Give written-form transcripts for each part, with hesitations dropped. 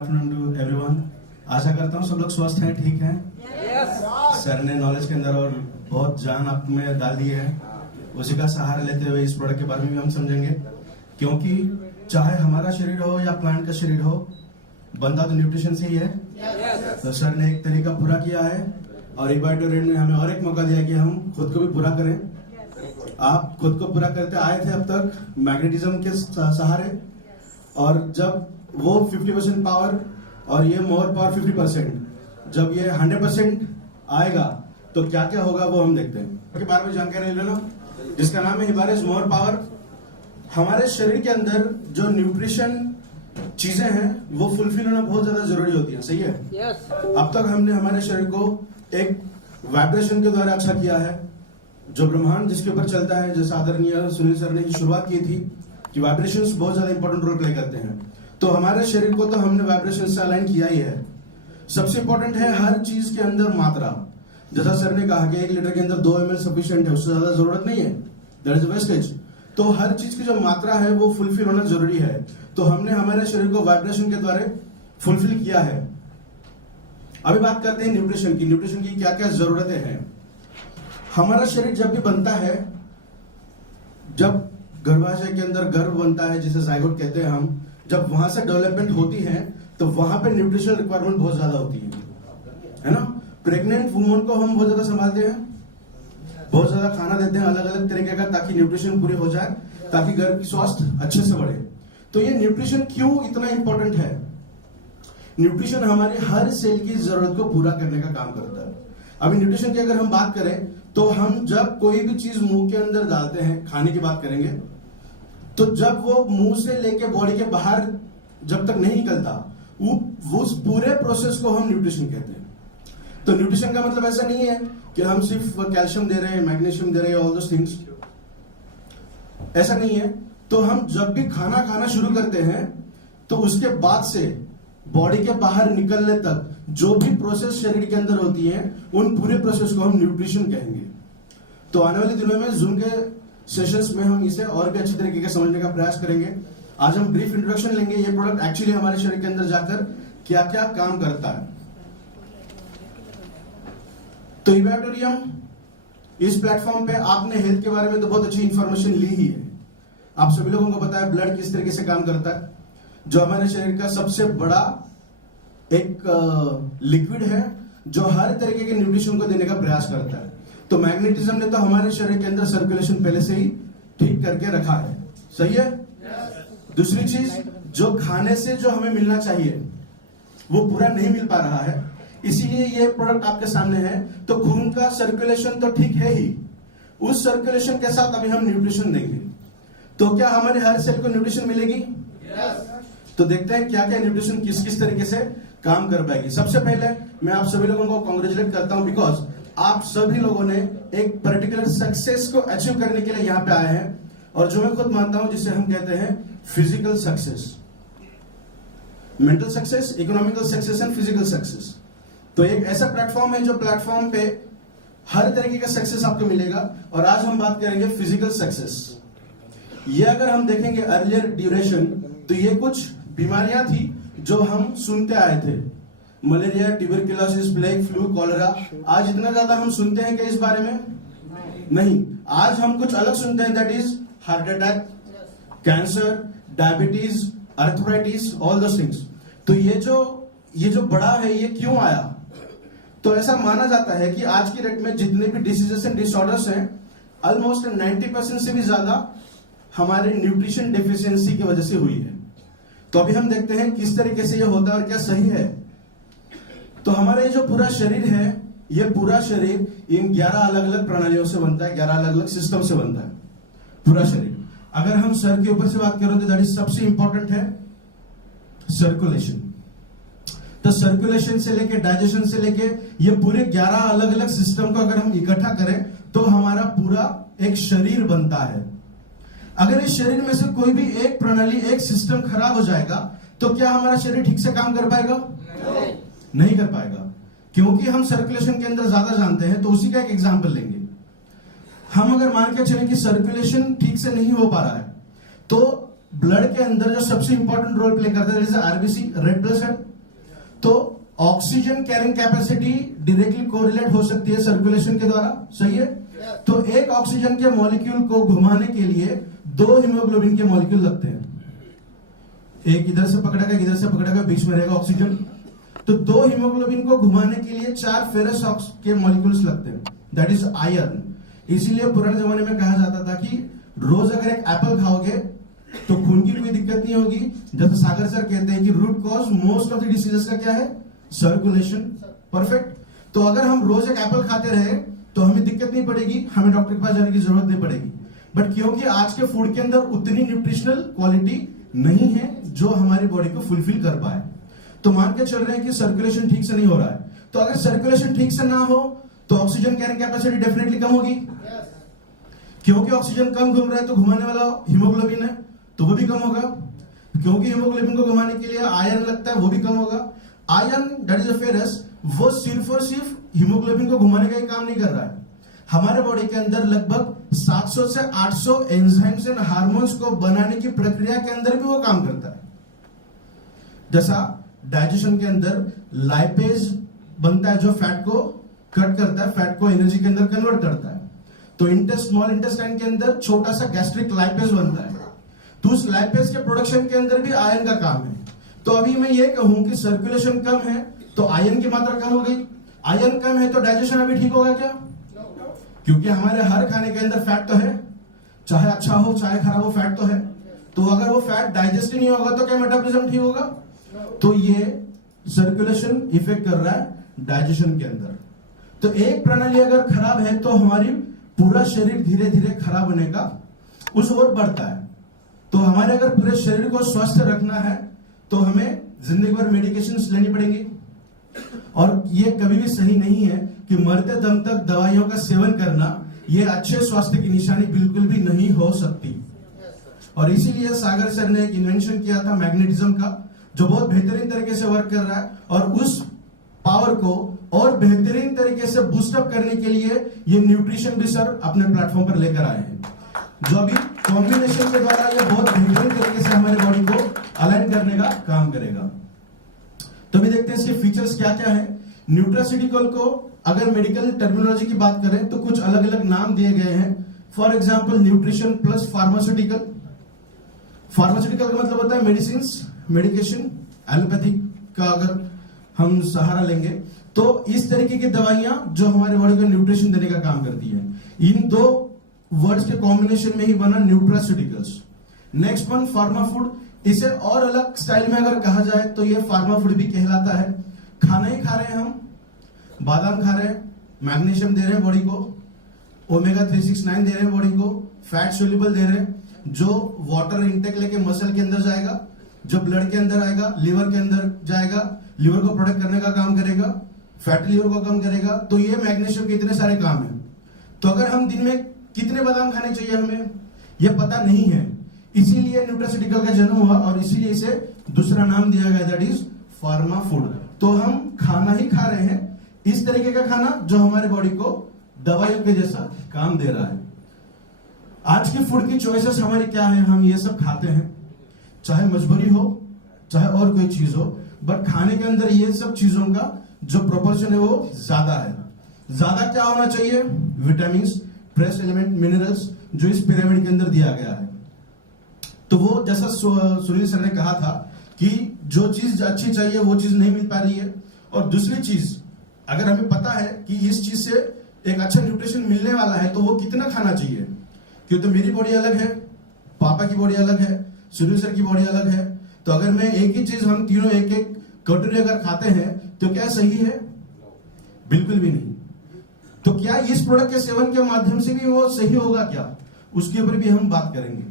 Afternoon to everyone. आशा करता हूँ सब लोग स्वस्थ हैं, ठीक हैं। सर ने नॉलेज के अंदर और बहुत जान आप में डाल दी है। उसी का सहारा लेते हुए इस प्रोडक्ट के बारे में भी हम समझेंगे, क्योंकि चाहे हमारा शरीर हो या प्लांट का शरीर हो, बनता तो न्यूट्रिशन से ही है। तो सर ने एक तरीका पूरा किया है और इबाइटोरेट ने हमें और एक मौका दिया कि हम खुद को भी पूरा करें। आप खुद को पूरा करते आए थे अब तक मैग्नेटिज्म के सहारे, और जब वो 50% पावर और ये मोर पावर 50%, जब ये 100% आएगा तो क्या क्या होगा वो हम देखते हैं। के बारे में जानकारी ले लो, जिसका नाम है हिबारिस मोर पावर। हमारे शरीर के अंदर जो न्यूट्रिशन चीजें हैं वो फुलफिल होना बहुत ज्यादा जरूरी होती है, सही है। अब तक हमने हमारे शरीर को एक वाइब्रेशन के द्वारा अच्छा किया है, जो ब्रह्मांड जिसके ऊपर चलता है, जैसे आदरणीय सुनील सर ने शुरुआत की थी कि वाइब्रेशंस बहुत ज्यादा इंपॉर्टेंट रोल प्ले करते हैं। तो हमारे शरीर को तो हमने वाइब्रेशन से अलाइन किया ही है। सबसे इंपॉर्टेंट है हर चीज के अंदर मात्रा। जैसा सर ने कहा कि 1 लीटर के अंदर 2 ml सफिशिएंट है, उससे ज्यादा जरूरत नहीं है, दैट इज वेस्टेज। तो हर चीज की जो मात्रा है वो फुलफिल होना जरूरी है। तो हमने हमारे शरीर को वाइब्रेशन के द्वारा फुलफिल किया है। अभी बात करते हैं न्यूट्रिशन की। न्यूट्रिशन की क्या क्या जरूरतें हैं। हमारा शरीर जब भी बनता है, जब गर्भाशय के अंदर गर्भ बनता है, जिसे जाइगोट कहते हैं हम, जब वहां से डेवलपमेंट होती है तो वहां पे न्यूट्रिशनल रिक्वायरमेंट बहुत ज्यादा होती है ना। प्रेग्नेंट वुमन को हम बहुत ज्यादा संभालते हैं, बहुत ज्यादा खाना देते हैं अलग अलग तरीके का, ताकि न्यूट्रिशन पूरी हो जाए, ताकि गर्भ की स्वास्थ्य अच्छे से बढ़े। तो ये न्यूट्रिशन क्यों इतना इंपॉर्टेंट है। न्यूट्रिशन हमारी हर सेल की जरूरत को पूरा करने का काम करता है। अभी न्यूट्रिशन की अगर हम बात करें तो हम जब कोई भी चीज मुंह के अंदर डालते हैं, खाने की बात करेंगे, तो जब वो मुंह से लेके बॉडी के बाहर जब तक नहीं निकलता, वो उस पूरे प्रोसेस को हम न्यूट्रिशन कहते हैं। तो न्यूट्रिशन का मतलब ऐसा नहीं है कि हम सिर्फ कैल्शियम दे रहे हैं, मैग्नीशियम दे रहे हैं, ऑल दोस थिंग्स, ऐसा नहीं है। तो हम जब भी खाना खाना शुरू करते हैं तो उसके बाद से बॉडी के बाहर निकलने तक जो भी प्रोसेस शरीर के अंदर होती है, उन पूरे प्रोसेस को हम न्यूट्रिशन कहेंगे। तो आने वाले दिनों में जूम के सेशंस में हम इसे और भी अच्छी तरीके से समझने का प्रयास करेंगे। आज हम ब्रीफ इंट्रोडक्शन लेंगे, ये प्रोडक्ट एक्चुअली हमारे शरीर के अंदर जाकर क्या क्या काम करता है। तो इबैटोरियम, इस प्लेटफॉर्म पे आपने हेल्थ के बारे में तो बहुत अच्छी इंफॉर्मेशन ली ही है। आप सभी लोगों को पता है ब्लड किस तरीके से काम करता है, जो हमारे शरीर का सबसे बड़ा एक लिक्विड है जो हर तरीके के न्यूट्रिशन को देने का प्रयास करता है। तो मैग्नेटिज्म ने तो हमारे शरीर के अंदर सर्कुलेशन पहले से ही ठीक करके रखा है, सही है। दूसरी चीज, जो खाने से जो हमें मिलना चाहिए वो पूरा नहीं मिल पा रहा है, इसीलिए ये प्रोडक्ट आपके सामने है। तो खून का सर्कुलेशन तो ठीक है ही, उस सर्कुलेशन के साथ अभी हम न्यूट्रिशन देंगे। तो क्या हमारे हर सेल को न्यूट्रिशन मिलेगी? तो देखते हैं क्या क्या न्यूट्रिशन किस किस तरीके से काम कर पाएगी। सबसे पहले मैं आप सभी लोगों को कॉन्ग्रेचुलेट करता हूं, बिकॉज आप सभी लोगों ने एक पर्टिकुलर सक्सेस को अचीव करने के लिए यहां पे आए हैं, और जो मैं खुद मानता हूं जिसे हम कहते हैं physical success, mental success, economical success and physical success. तो एक ऐसा प्लेटफॉर्म है जो प्लेटफॉर्म पे हर तरीके का सक्सेस आपको मिलेगा। और आज हम बात करेंगे फिजिकल सक्सेस। ये अगर हम देखेंगे अर्लियर ड्यूरेशन, तो ये कुछ बीमारियां थी जो हम सुनते आए थे, malaria, tuberculosis, plague, flu, cholera. आज इतना ज्यादा हम सुनते हैं कि इस बारे में नहीं, आज हम कुछ अलग सुनते हैं, that is heart attack, cancer, diabetes, arthritis, all those things. तो ये जो बड़ा है, ये क्यों आया? तो ऐसा माना जाता है कि आज की डेट में जितने भी डिसीजेस एंड डिसऑर्डर्स हैं, ऑलमोस्ट 90% से भी ज्यादा हमारे न्यूट्रिशन डेफिशिएंसी की वजह से हुई है। तो अभी हम देखते हैं किस तरीके से ये होता है और क्या सही है। तो हमारा ये जो पूरा शरीर है, ये पूरा शरीर इन 11 अलग अलग प्रणालियों से बनता है, 11 अलग अलग सिस्टम से बनता है पूरा शरीर। अगर हम सर के ऊपर से बात करें तो दैट इज सबसे इंपॉर्टेंट है सर्कुलेशन। तो सर्कुलेशन से लेके डाइजेशन से लेके ये पूरे 11 अलग अलग सिस्टम को अगर हम इकट्ठा करें तो हमारा पूरा एक शरीर बनता है। अगर इस शरीर में से कोई भी एक प्रणाली, एक सिस्टम खराब हो जाएगा तो क्या हमारा शरीर ठीक से काम कर पाएगा? नहीं कर पाएगा, क्योंकि हम सर्कुलेशन के अंदर ज्यादा जानते हैं। तो उसी का एक एग्जांपल लेंगे। हम अगर मान के चलें कि सर्कुलेशन ठीक से नहीं हो पा रहा है, तो ब्लड के अंदर जो सबसे इंपॉर्टेंट रोल प्ले करता है जैसे आरबीसी, रेड ब्लड सेल, तो oxygen carrying capacity directly correlate हो सकती है सर्कुलेशन के द्वारा, सही है। तो एक ऑक्सीजन के मॉलिक्यूल को घुमाने के लिए 2 हीमोग्लोबिन के मॉलिक्यूल लगते हैं, एक इधर से पकड़ेगा, इधर से पकड़ेगा, बीच में रहेगा ऑक्सीजन। तो 2 हीमोग्लोबिन को घुमाने के लिए 4 फेरस के मॉलिक्यूल्स लगते हैं, दैट इज आयरन। इसीलिए पुराने जमाने में कहा जाता था कि रोज अगर एक एप्पल खाओगे तो खून की कोई दिक्कत नहीं होगी। जैसे सागर सर कहते हैं कि root cause most of the diseases का क्या है, सर्कुलेशन। परफेक्ट। तो अगर हम रोज एक एप्पल खाते रहे तो हमें दिक्कत नहीं पड़ेगी, हमें डॉक्टर के पास जाने की जरूरत नहीं पड़ेगी। बट क्योंकि आज के फूड के अंदर उतनी न्यूट्रिशनल क्वालिटी नहीं है जो हमारी बॉडी को फुलफिल कर पाए, तो मान के चल रहे हैं कि सर्कुलेशन ठीक से नहीं हो रहा है। तो अगर सर्कुलेशन ठीक से ना हो तो oxygen carrying capacity definitely come होगी, क्योंकि ऑक्सीजन कम घूम रहा है तो घुमाने वाला हीमोग्लोबिन है तो वो भी कम होगा। क्योंकि हीमोग्लोबिन को घुमाने के लिए आयरन लगता है, वो भी कम होगा। Iron that is a ferrous, वो सिर्फ और सिर्फ हीमोग्लोबिन को घुमाने का ही काम नहीं कर रहा है। हमारे बॉडी के अंदर लगभग 700 से 800 एंजाइम्स एंड हार्मोन्स को बनाने की प्रक्रिया के अंदर भी वो काम करता है। जैसा डाइजेशन के अंदर लाइपेज बनता है जो फैट को कट करता है, फैट को एनर्जी के अंदर कन्वर्ट करता है। तो स्मॉल इंटेस्टाइन के अंदर छोटा सा गैस्ट्रिक लाइपेज बनता है, तो उस लाइपेज के प्रोडक्शन के अंदर भी आयरन का काम है। तो अभी मैं ये कहूं कि सर्कुलेशन कम है तो आयरन की मात्रा कम हो गई, आयरन कम है तो डाइजेशन अभी ठीक होगा क्या? क्योंकि हमारे हर खाने के अंदर फैट तो है, चाहे अच्छा हो चाहे खराब हो, फैट तो है। तो अगर वो फैट डाइजेस्ट ही नहीं होगा तो क्या मेटाबॉलिज्म ठीक होगा? तो ये सर्कुलेशन इफेक्ट कर रहा है डाइजेशन के अंदर। तो एक प्रणाली अगर खराब है तो हमारी पूरा शरीर धीरे धीरे खराब होने का उस ओर बढ़ता है। तो हमारे अगर पूरे शरीर को स्वस्थ रखना है तो हमें जिंदगी भर मेडिकेशंस लेनी पड़ेंगी, और ये कभी भी सही नहीं है कि मरते दम तक दवाइयों का सेवन करना ये अच्छे स्वास्थ्य की निशानी बिल्कुल भी नहीं हो सकती। और इसीलिए सागर सर ने एक इन्वेंशन किया था मैग्नेटिज्म का, जो बहुत बेहतरीन तरीके से वर्क कर रहा है, और उस पावर को और बेहतरीन तरीके से बूस्टअप करने के लिए ये न्यूट्रिशन भी सर अपने प्लेटफॉर्म पर लेकर आए हैं, जो अभी कॉम्बिनेशन के द्वारा ये बहुत बेहतरीन तरीके से हमारे बॉडी को अलाइन करने का काम करेगा। तो भी देखते हैं इसके फीचर्स क्या क्या है। न्यूट्रास्यूटिकल को अगर मेडिकल टर्मिनोलॉजी की बात करें तो कुछ अलग अलग नाम दिए गए हैं। For example nutrition plus pharmaceutical. Pharmaceutical का मतलब होता है मेडिसिन, मेडिकेशन, एलोपैथिक का अगर हम सहारा लेंगे तो इस तरीके की दवाइयां जो हमारे बॉडी को न्यूट्रिशन देने का काम करती है। इन 2 वर्ड्स के कॉम्बिनेशन में ही बना nutraceuticals. Next one pharma food. इसे और अलग स्टाइल में अगर कहा जाए तो ये फार्मा फूड भी कहलाता है। खाना ही खा रहे हैं हम, बादाम खा रहे हैं, मैग्नीशियम दे रहे हैं बॉडी को, ओमेगा 369 दे रहे हैं बॉडी को, फैट सोल्यूबल दे रहे हैं जो वाटर इंटेक लेके मसल के अंदर जाएगा, जो ब्लड के अंदर आएगा, लिवर के अंदर जाएगा, लिवर को प्रोटेक्ट करने का काम करेगा, फैटी लिवर को कम करेगा। तो ये मैग्नीशियम के इतने सारे काम हैं। तो अगर हम दिन में कितने बादाम खाने चाहिए हमें ये पता नहीं है, इसीलिए न्यूट्रास्यूटिकल का जन्म हुआ और इसीलिए इसे दूसरा नाम दिया गया, दैट इज फार्मा फूड। तो हम खाना ही खा रहे हैं, इस तरीके का खाना जो हमारे बॉडी को दवाइयों के जैसा काम दे रहा है। आज की फूड की चॉइसेस हमारी क्या है, हम ये सब खाते हैं, चाहे मजबूरी हो चाहे और कोई चीज हो, बट खाने के अंदर ये सब चीजों का जो प्रोपोर्शन है वो ज्यादा है। ज्यादा क्या होना चाहिए? विटामिन, ट्रेस एलिमेंट, मिनरल्स, जो इस पिरामिड के अंदर दिया गया है। तो वो जैसा सुनील सर ने कहा था कि जो चीज अच्छी चाहिए वो चीज नहीं मिल पा रही है। और दूसरी चीज, अगर हमें पता है कि इस चीज से एक अच्छा न्यूट्रिशन मिलने वाला है तो वो कितना खाना चाहिए, क्यों? तो मेरी बॉडी अलग है, पापा की बॉडी अलग है, सुनील सर की बॉडी अलग है। तो अगर मैं एक ही चीज हम तीनों एक एक कटोरी अगर खाते हैं तो क्या सही है? बिल्कुल भी नहीं। तो क्या इस प्रोडक्ट के सेवन के माध्यम से भी वो सही होगा क्या? उसके ऊपर भी हम बात करेंगे।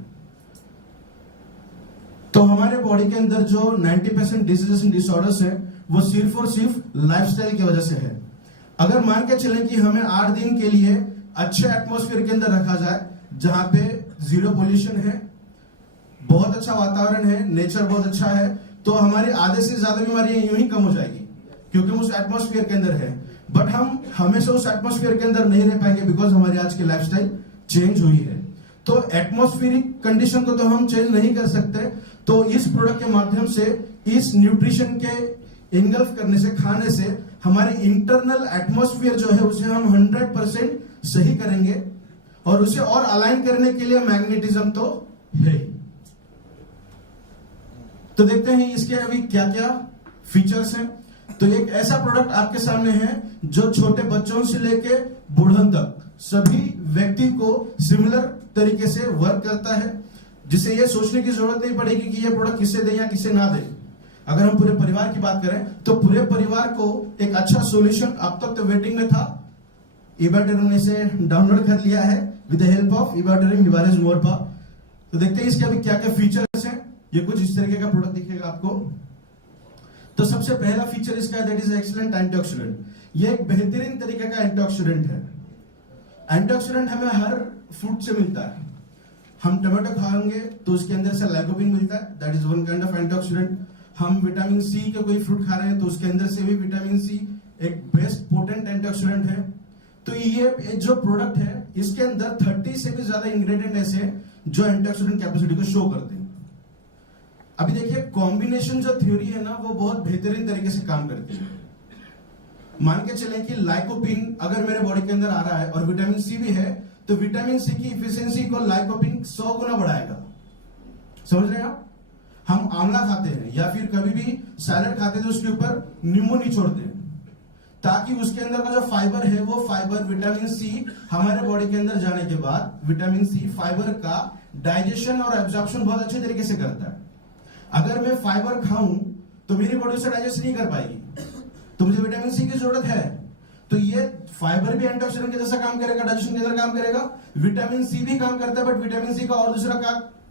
तो हमारे बॉडी के अंदर जो 90% डिजीजेस एंड डिसऑर्डर्स है वो सिर्फ और सिर्फ लाइफस्टाइल की वजह से है। अगर मान के चलें कि हमें 8 दिन के लिए अच्छे एटमॉस्फेयर के अंदर रखा जाए जहां पे 0 पोल्यूशन है, बहुत अच्छा वातावरण है, नेचर बहुत अच्छा है, तो हमारी आधे से ज्यादा बीमारियां यूं ही कम हो जाएगी क्योंकि हम उस एटमॉस्फेयर के अंदर है। बट हम हमेशा उस एटमॉस्फेयर के अंदर नहीं रह पाएंगे बिकॉज हमारी आज की लाइफस्टाइल चेंज हुई है। तो एटमॉस्फेरिक कंडीशन को तो हम चेंज नहीं कर सकते, तो इस प्रोडक्ट के माध्यम से इस न्यूट्रिशन के इंगल्फ करने से, खाने से हमारे इंटरनल एटमॉस्फेयर जो है उसे हम 100% सही करेंगे, और उसे और अलाइन करने के लिए मैग्नेटिज्म तो है ही। तो देखते हैं इसके अभी क्या क्या फीचर्स हैं। तो एक ऐसा प्रोडक्ट आपके सामने है जो छोटे बच्चों से लेके बूढ़ों तक सभी व्यक्ति को सिमिलर तरीके से वर्क करता है, जिसे ये सोचने की जरूरत नहीं पड़ेगी कि ये प्रोडक्ट किसे दे या किसे ना दे। अगर हम पूरे परिवार की बात करें तो पूरे परिवार को एक अच्छा सॉल्यूशन अब तक तो वेटिंग में था, इबाटेरिम ने इसे डाउनलोड कर लिया है विद द हेल्प ऑफ इबाटेरिम हिमालयस मोरपा। तो देखते हैं इसके अभी क्या क्या फीचर्स हैं। ये कुछ इस तरीके का प्रोडक्ट दिखेगा आपको। तो सबसे पहला फीचर इसका दैट इज एक्सीलेंट एंटीऑक्सीडेंट। ये एक बेहतरीन तरीके का एंटीऑक्सीडेंट है। एंटीऑक्सीडेंट हमें हर फ्रूट से मिलता है। हम टमाटो खाएंगे तो उसके अंदर से लाइकोपिन मिलता है, that is one kind of antioxidant. हम विटामिन सी के कोई फ्रूट खा रहे हैं तो उसके अंदर से भी विटामिन सी एक बेस्ट पोटेंट एंटीऑक्सीडेंट है। तो ये जो प्रोडक्ट है इसके अंदर 30 से भी ज्यादा इंग्रेडिएंट ऐसे हैं जो एंटीऑक्सीडेंट कैपेसिटी को शो करते हैं। अभी देखिए कॉम्बिनेशन जो थ्योरी है ना वो बहुत बेहतरीन तरीके से काम करती है। मान के चलें कि लाइकोपिन अगर मेरे बॉडी के अंदर आ रहा है और विटामिन सी भी है, तो विटामिन सी की इफिशियंसी को लाइकोपिन 100 गुना बढ़ाएगा। समझ रहे हैं आप? हम आंवला खाते हैं या फिर कभी भी सैलेड खाते हैं तो उसके ऊपर नींबू निचोड़ते हैं, ताकि उसके अंदर का जो फाइबर है वो फाइबर विटामिन सी हमारे बॉडी के अंदर जाने के बाद विटामिन सी फाइबर का डाइजेशन और एब्जॉर्प्शन बहुत अच्छे तरीके से करता है। अगर मैं फाइबर खाऊं तो मेरी बॉडी उसे डाइजेस्ट नहीं कर पाएगी, तो मुझे विटामिन सी की जरूरत है। तो ये फाइबर भी एंटीऑक्सीडेंट के जैसा काम करेगा, डाइजेशन के अंदर काम करेगा। विटामिन सी भी काम करता है, बट विटामिन सी का और दूसरा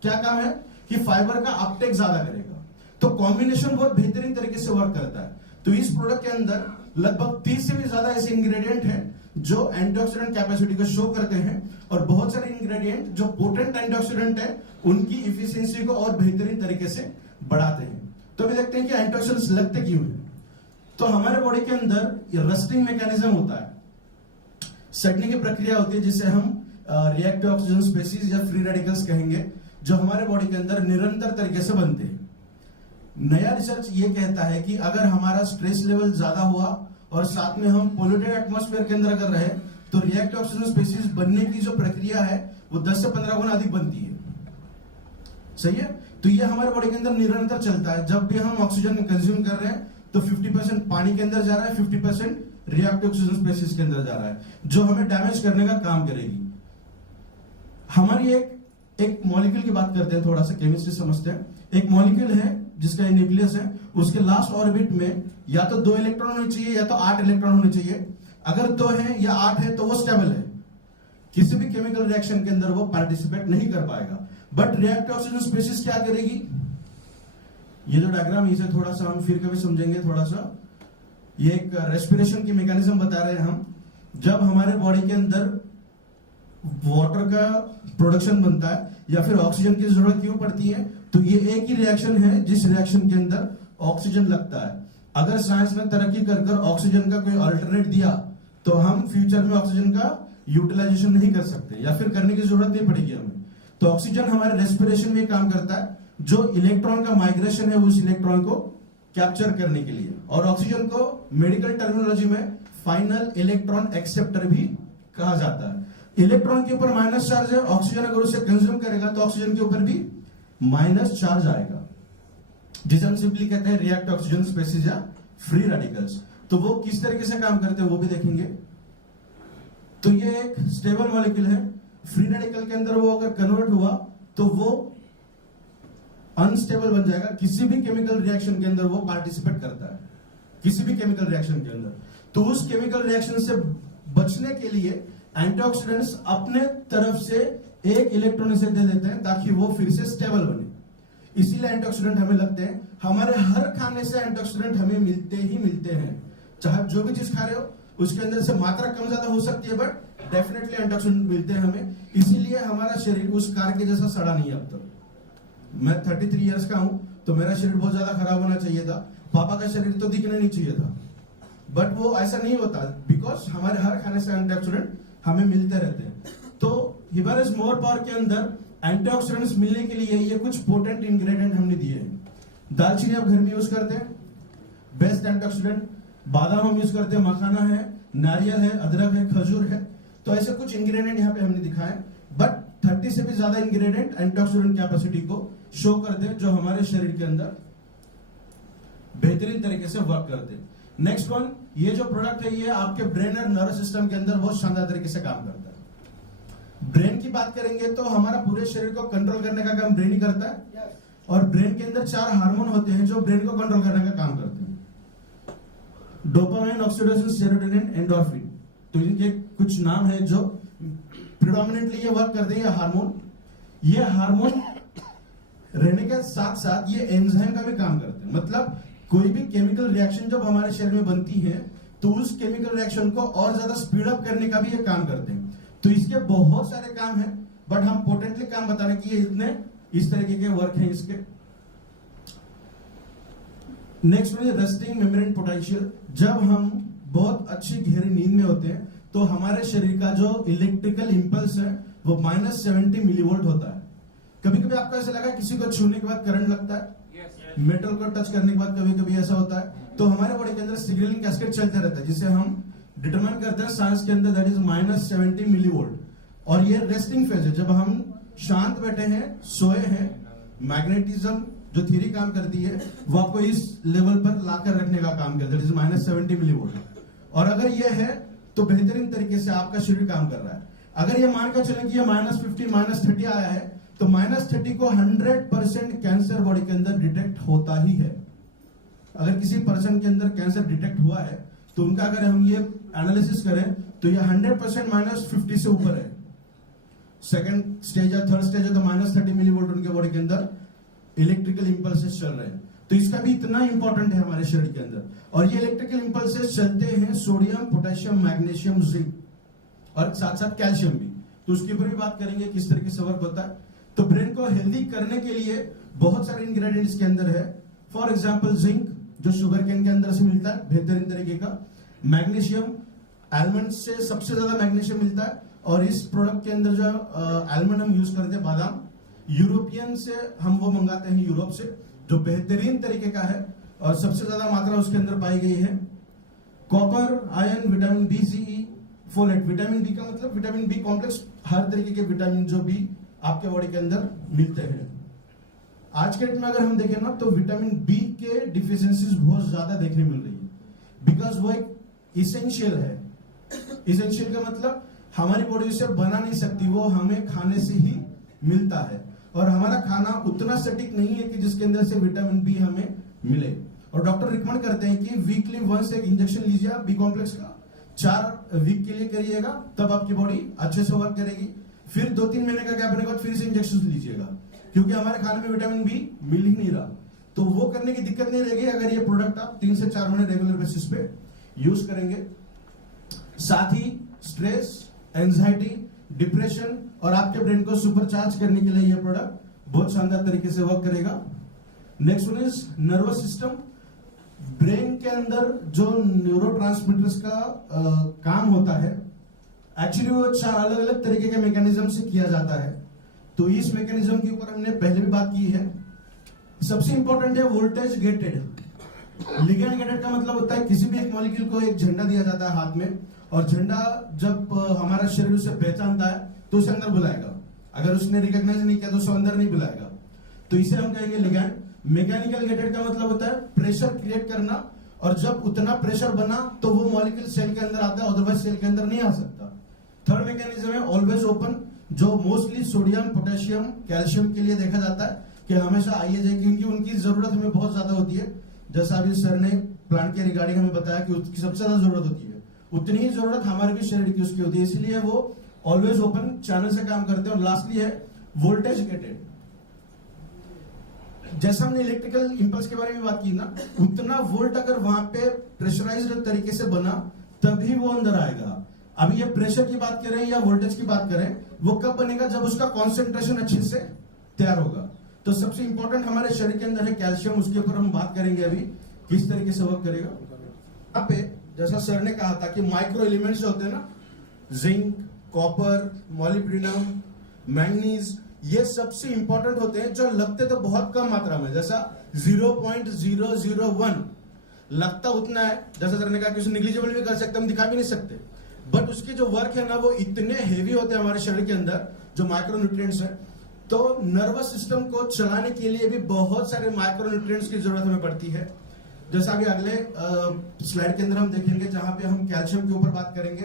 क्या काम है कि फाइबर का अपटेक ज्यादा करेगा। तो कॉम्बिनेशन बहुत बेहतरीन तरीके से वर्क करता है। तो इस प्रोडक्ट के अंदर लगभग 30 से भी ज्यादा ऐसे इंग्रेडिएंट हैं जो एंटीऑक्सीडेंट कैपेसिटी को शो करते हैं, और बहुत सारे इंग्रेडिएंट जो पोटेंट एंटीऑक्सीडेंट है उनकी इफिशियंसी को और बेहतरीन तरीके से बढ़ाते हैं। तो अभी देखते हैं कि एंटीऑक्सीडेंट्स लगते क्यों हैं। तो हमारे बॉडी के अंदर रस्टिंग मैकेनिज्म होता है, सटने की प्रक्रिया होती है, जिसे हम रिएक्टिव ऑक्सीजन स्पेसीज या फ्री रेडिकल्स कहेंगे, जो हमारे बॉडी के अंदर निरंतर तरीके से बनते हैं। नया रिसर्च ये कहता है कि अगर हमारा स्ट्रेस लेवल ज्यादा हुआ और साथ में हम पोल्यूटेड एटमॉस्फेयर के अंदर अगर रहे तो रिएक्टिव ऑक्सीजन स्पेसीज बनने की जो प्रक्रिया है वो 10 से 15 गुना अधिक बनती है। सही है? तो ये हमारे बॉडी के अंदर निरंतर चलता है। जब भी हम ऑक्सीजन कंज्यूम कर रहे हैं तो 50% पानी के अंदर जा रहा है, 50% रिएक्टिव ऑक्सीजन स्पेसीज के अंदर जा रहा है, जो हमें डैमेज करने का काम करेगी। हमारी एक मॉलिक्यूल की बात करते हैं, थोड़ा सा केमिस्ट्री समझते हैं। एक मॉलिक्यूल है जिसका न्यूक्लियस है, उसके लास्ट ऑर्बिट में या तो 2 इलेक्ट्रॉन होने चाहिए या तो 8 इलेक्ट्रॉन होने चाहिए। अगर 2 है या 8 है तो वो स्टेबल है, किसी भी केमिकल रिएक्शन के अंदर वो पार्टिसिपेट नहीं कर पाएगा। बट रिएक्टिव ऑक्सीजन स्पेसीज क्या करेगी? ये जो डायग्राम इसे थोड़ा सा हम फिर कभी समझेंगे। थोड़ा सा ये एक रेस्पिरेशन की मैकेनिज्म बता रहे हैं हम। जब हमारे बॉडी के अंदर वाटर का प्रोडक्शन बनता है या फिर ऑक्सीजन की जरूरत क्यों पड़ती है, तो ये एक ही रिएक्शन है जिस रिएक्शन के अंदर ऑक्सीजन लगता है। अगर साइंस ने तरक्की कर ऑक्सीजन का कोई अल्टरनेट दिया तो हम फ्यूचर में ऑक्सीजन का यूटिलाइजेशन नहीं कर सकते या फिर करने की जरूरत नहीं पड़ेगी हमें। तो ऑक्सीजन हमारे रेस्पिरेशन में काम करता है, जो इलेक्ट्रॉन का माइग्रेशन है उस इलेक्ट्रॉन को कैप्चर करने के लिए। और ऑक्सीजन को मेडिकल टर्मिनोलॉजी में फाइनल इलेक्ट्रॉन एक्सेप्टर भी कहा जाता है। इलेक्ट्रॉन के ऊपर माइनस चार्ज है, ऑक्सीजन अगर उसे कंज्यूम करेगा तो ऑक्सीजन के ऊपर भी माइनस चार्ज आएगा, जिसे हम सिंपली कहते हैं रिएक्टिव ऑक्सीजन स्पेसीज या फ्री रेडिकल्स। तो वो किस तरीके से काम करते हैं वो भी देखेंगे। तो ये एक स्टेबल मॉलिक्यूल है। फ्री रेडिकल के अंदर वो अगर कन्वर्ट हुआ तो वो अनस्टेबल बन जाएगा। किसी भी केमिकल रिएक्शन के अंदर वो पार्टिसिपेट करता है, किसी भी केमिकल रिएक्शन के अंदर। तो उस केमिकल रिएक्शन से बचने के लिए एंटीऑक्सीडेंट्स अपने तरफ से एक इलेक्ट्रॉन इसे दे देते हैं ताकि वो फिर से स्टेबल बने। इसीलिए एंटीऑक्सीडेंट हमें लगते हैं। हमारे हर खाने से एंटीऑक्सीडेंट हमें मिलते ही मिलते हैं। चाहे जो भी चीज खा रहे हो उसके अंदर से मात्रा कम ज्यादा हो सकती है, बट डेफिनेटली एंटीऑक्सीडेंट मिलते हैं हमें। इसीलिए हमारा शरीर उस कार के जैसा सड़ा नहीं है अब तक। मैं 33 इयर्स का हूं तो मेरा शरीर बहुत ज्यादा खराब होना चाहिए था। पापा का शरीर तो दिखना नहीं चाहिए था, बट वो ऐसा नहीं होता बिकॉज हमारे हर खाने से एंटीऑक्सीडेंट हमें मिलते रहते हैं। तो हिबारिस मोर पावर के अंदर एंटीऑक्सीडेंट्स मिलने के लिए ये कुछ पोटेंट इंग्रेडिएंट हमने दिए हैं। दालचीनी आप घर में यूज करते हैं, बेस्ट एंटीऑक्सीडेंट। बादाम हम यूज करते हैं, मखाना है, नारियल है, अदरक है, खजूर है। तो ऐसे कुछ इंग्रेडिएंट यहाँ पे हमने दिखाए, बट 30 से भी ज्यादा इंग्रेडिएंट एंटीऑक्सीडेंट कैपेसिटी को शो करते हैं, जो हमारे शरीर के अंदर बेहतरीन तरीके से वर्क करते हैं। नेक्स्ट वन, ये जो प्रोडक्ट है ये आपके ब्रेन और नर्वस सिस्टम के अंदर बहुत शानदार तरीके से काम करता है। ब्रेन की बात करेंगे तो हमारा पूरे शरीर को कंट्रोल करने का काम ब्रेन ही करता है, और ब्रेन के अंदर 4 हार्मोन होते हैं जो ब्रेन को कंट्रोल करने का काम करते हैं। Dopamine, oxytocin, serotonin, endorphin. तो इनके कुछ नाम है जो प्रिडोमिनेंटली ये वर्क करते हैं। ये हार्मोन रहने के साथ साथ ये एंजाइम का भी काम करते हैं। मतलब कोई भी केमिकल रिएक्शन जब हमारे शरीर में बनती है तो उस केमिकल रिएक्शन को और ज्यादा स्पीड अप करने का भी ये काम करते हैं। तो इसके बहुत सारे काम हैं, बट हम पोटेंटली काम बताने की ये इतने इस तरीके के वर्क हैं इसके। नेक्स्ट में रेस्टिंग मेम्ब्रेन पोटेंशियल। जब हम बहुत अच्छी गहरी नींद में होते हैं तो हमारे शरीर का जो इलेक्ट्रिकल इंपल्स है वो -70 मिलीवोल्ट होता है। कभी कभी आपको ऐसा लगा किसी को छूने के बाद करंट लगता है, मेटल को टच करने के बाद कभी कभी ऐसा होता है। तो हमारे बॉडी के अंदर सिग्नलिंग कैस्केड चलते रहता है, जिसे हम डिटरमाइन करते हैं साइंस के अंदर, दैट इज -70 मिलीवोल्ट। और ये रेस्टिंग फेज है, जब हम शांत बैठे हैं, सोए हैं। मैग्नेटिज्म जो थ्योरी काम करती है वो आपको इस लेवल पर लाकर रखने का काम करता है, दैट इज -70 मिलीवोल्ट। और अगर ये है तो बेहतरीन तरीके से आपका शरीर काम कर रहा है। अगर ये मानकर चले कि ये -50 -30 आया है तो -30 को 100% कैंसर बॉडी के अंदर डिटेक्ट होता ही है। अगर किसी पर्सन के अंदर कैंसर डिटेक्ट हुआ है तो उनका अगर हम ये एनालिसिस करें तो ये 100% -50 से ऊपर है। सेकंड स्टेज या थर्ड स्टेज है तो -30 मिलीवोल्ट उनके बॉडी के अंदर इलेक्ट्रिकल इंपल्सेस चल रहे हैं। तो इसका भी इतना इंपॉर्टेंट है हमारे शरीर के अंदर। और ये इलेक्ट्रिकल इंपल्सेस चलते हैं सोडियम, पोटेशियम, मैग्नीशियम, जिंक और साथ साथ कैल्शियम भी। तो उसके ऊपर भी बात करेंगे किस तरीके से वर्क होता है। तो ब्रेन को हेल्दी करने के लिए बहुत सारे इंग्रेडिएंट इसके अंदर है। फॉर एग्जांपल जिंक जो शुगर केन के अंदर से मिलता है बेहतरीन तरीके का। मैग्नीशियम, आलमंड से सबसे ज्यादा मैग्नीशियम मिलता है, और इस प्रोडक्ट के अंदर जो आलमंड हम यूज करते हैं, बादाम, यूरोपियन से हम वो मंगाते हैं, यूरोप से, जो बेहतरीन तरीके का है और सबसे ज्यादा मात्रा उसके अंदर पाई गई है। कॉपर, आयरन, विटामिन बी, सी, फोलेट। विटामिन बी का मतलब विटामिन बी कॉम्प्लेक्स, हर तरीके के विटामिन जो भी आपके बॉडी के अंदर मिलते हैं। आज के डेट में अगर हम देखें ना तो विटामिन बी के डिफिशियंसीज बहुत ज्यादा देखने मिल रही है, बिकॉज वो एक इसेंशियल है। इसेंशियल का मतलब हमारी बॉडी उसे बना नहीं सकती, वो हमें खाने से ही मिलता है। और हमारा खाना उतना सटीक नहीं है कि जिसके अंदर से विटामिन बी हमें मिले। और डॉक्टर रिकमेंड करते हैं कि वीकली वंस एक इंजेक्शन लीजिए आप बी कॉम्प्लेक्स का, 4 वीक के लिए करिएगा, तब आपकी बॉडी अच्छे से वर्क करेगी। फिर 2-3 महीने का गैप होने के बाद फिर से इंजेक्शन लीजिएगा, क्योंकि हमारे खाने में विटामिन बी मिल ही नहीं रहा। तो वो करने की दिक्कत नहीं रहेगी अगर ये प्रोडक्ट आप 3 से 4 महीने रेगुलर बेसिस पे यूज करेंगे। साथ ही स्ट्रेस, एंजाइटी, डिप्रेशन और आपके ब्रेन को सुपरचार्ज करने के लिए ये प्रोडक्ट बहुत शानदार तरीके से वर्क करेगा। Next one is nervous system. Brain के अंदर जो न्यूरोट्रांसमीटर्स का काम होता है, एक्चुअली वो 4 अलग अलग तरीके के मैकेनिज्म से किया जाता है। तो इस मैकेनिज्म के ऊपर हमने पहले भी बात की है। सबसे इंपॉर्टेंट है वोल्टेज गेटेड। लिगेंड गेटेड का मतलब होता है किसी भी एक मॉलिक्यूल को एक झंडा दिया जाता है हाथ में, और झंडा जब हमारा शरीर उसे पहचानता है तो उसे अंदर बुलाएगा। अगर उसने रिकॉग्नाइज नहीं किया तो उसे अंदर नहीं बुलाएगा। तो इसे हम कहेंगे लिगेंड। मैकेनिकल गेटेड का मतलब होता है प्रेशर क्रिएट करना, और जब उतना प्रेशर बना तो वो मॉलिक्यूल सेल के अंदर आता है, अदरवाइज सेल के अंदर नहीं आ सकता। थर्ड मैकेनिज्म है ऑलवेज ओपन, जो मोस्टली सोडियम, पोटेशियम, कैल्शियम के लिए देखा जाता है कि हमेशा आइए जाए, क्योंकि उनकी जरूरत हमें बहुत ज्यादा होती है। जैसा अभी सर ने प्लांट के रिगार्डिंग हमें बताया कि उसकी सबसे ज्यादा जरूरत होती है, उतनी ही जरूरत हमारे भी शरीर की उसकी होती है, इसलिए वो ऑलवेज ओपन चैनल से काम करते हैं। और लास्टली है वोल्टेज गेटेड। जैसा हमने इलेक्ट्रिकल इंपल्स के बारे में बात की ना, उतना वोल्ट अगर वहां पे प्रेशराइज्ड तरीके से बना तभी वो अंदर आएगा। अभी ये प्रेशर की बात करें या वोल्टेज की बात करें, वो कब बनेगा? जब उसका कॉन्सेंट्रेशन अच्छे से तैयार होगा। तो सबसे इंपॉर्टेंट हमारे शरीर के अंदर है कैल्शियम, उसके ऊपर हम बात करेंगे अभी किस तरीके से वर्क करेगा। यहाँ पे जैसा सर ने कहा था कि माइक्रो एलिमेंट्स होते हैं ना, जिंक, कॉपर, मॉलिब्डेनम मैंगनीज, ये सबसे इंपॉर्टेंट होते हैं जो लगते तो बहुत कम मात्रा में, जैसा 0.001 लगता उतना है, जैसा सर ने कहा कि उसे निग्लिजिबल भी कर सकते, हम दिखा भी नहीं सकते, बट उसकी जो वर्क है ना वो इतने हेवी होते हैं हमारे शरीर के अंदर जो माइक्रोन्यूट्रिएंट्स है। तो नर्वस सिस्टम को चलाने के लिए भी बहुत सारे माइक्रोन्यूट्रिएंट्स की जरूरत हमें पड़ती है। जैसा कि अगले स्लाइड के अंदर हम देखेंगे जहां पे हम कैल्शियम के ऊपर बात करेंगे।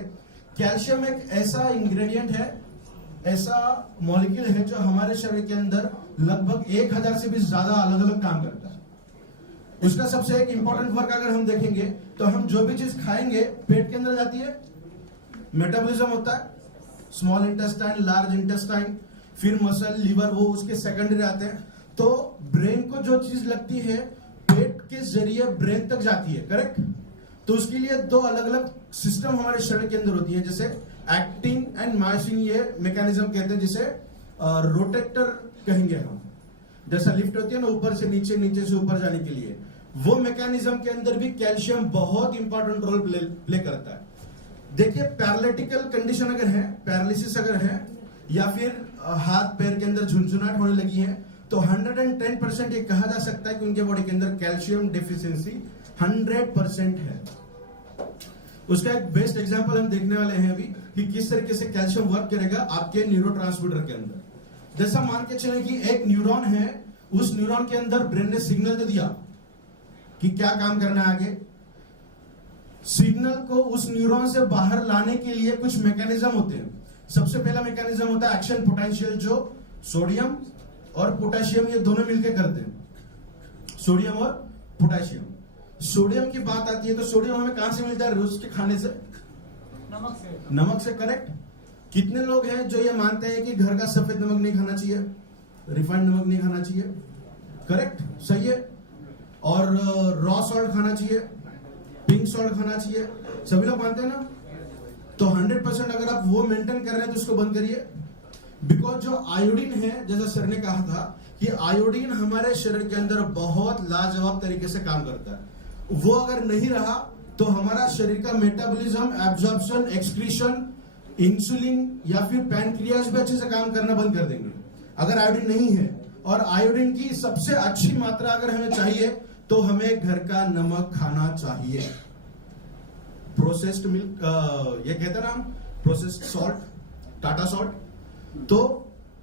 कैल्शियम एक ऐसा इंग्रेडिएंट है, ऐसा मॉलिक्यूल है जो हमारे शरीर के अंदर लगभग 1000 से भी ज्यादा अलग अलग काम करता है। उसका सबसे एक इंपॉर्टेंट वर्क अगर हम देखेंगे तो हम जो भी चीज खाएंगे पेट के अंदर जाती है, मेटाबॉलिज्म होता है, स्मॉल इंटेस्टाइन, लार्ज इंटेस्टाइन, फिर मसल, लिवर, वो उसके सेकेंडरी आते हैं। तो ब्रेन को जो चीज लगती है पेट के जरिए ब्रेन तक जाती है, करेक्ट। तो उसके लिए दो अलग अलग सिस्टम हमारे शरीर के अंदर होती है, जैसे एक्टिन एंड मायोसिन, ये मैकेनिज्म कहते हैं, जिसे रोटेटर कहेंगे हम। जैसा लिफ्ट होती है ना ऊपर से नीचे, नीचे से ऊपर जाने के लिए, वो मैकेनिज्म के अंदर भी कैल्शियम बहुत इंपॉर्टेंट रोल प्ले करता है। देखिए पैरालिटिकल कंडीशन अगर है, पैरालिसिस अगर है, या फिर हाथ पैर के अंदर झुंझुनाहट होने लगी है, तो 110% ये कहा जा सकता है कि उनके बॉडी के अंदर कैल्शियम डेफिशिएंसी 100% है। उसका एक बेस्ट एग्जांपल हम देखने वाले हैं अभी कि किस तरीके से कैल्शियम वर्क करेगा आपके न्यूरोट्रांसमीटर के अंदर। जैसा मान के चले कि एक न्यूरॉन है, उस न्यूरॉन के अंदर ब्रेन ने सिग्नल दे दिया कि क्या काम करना है आगे। सिग्नल को उस न्यूरॉन से बाहर लाने के लिए कुछ मैकेनिज्म होते हैं। सबसे पहला मैकेनिज्म होता है एक्शन पोटेंशियल, जो सोडियम और पोटेशियम ये दोनों मिलकर करते हैं, सोडियम और पोटेशियम। सोडियम की बात आती है तो सोडियम हमें कहां से मिलता है? रोज के खाने से, नमक से, करेक्ट। कितने लोग हैं जो ये मानते हैं कि घर का सफेद नमक नहीं खाना चाहिए, रिफाइंड नमक नहीं खाना चाहिए, करेक्ट, सही है। और रॉ सॉल्ट खाना चाहिए, पिंक सॉल्ट खाना चाहिए, सभी लोग मानते हैं ना। तो 100% अगर आप वो मेंटेन कर रहे हैं तो उसको बंद करिए। बिकॉज जो आयोडीन है, जैसा सर ने कहा था कि आयोडीन हमारे शरीर के अंदर बहुत लाजवाब तरीके से काम करता है। वो अगर नहीं रहा तो हमारा शरीर का मेटाबॉलिज्म, एब्जॉर्प्शन, एक्सक्रीशन, इंसुलिन या फिर पैनक्रियाज भी अच्छे से काम करना बंद कर देंगे अगर आयोडीन नहीं है। और आयोडीन की सबसे अच्छी मात्रा अगर हमें चाहिए तो हमें घर का नमक खाना चाहिए। प्रोसेस्ड मिल्क, ये कहते हैं ना हम, प्रोसेस्ड सॉल्ट, टाटा सॉल्ट, तो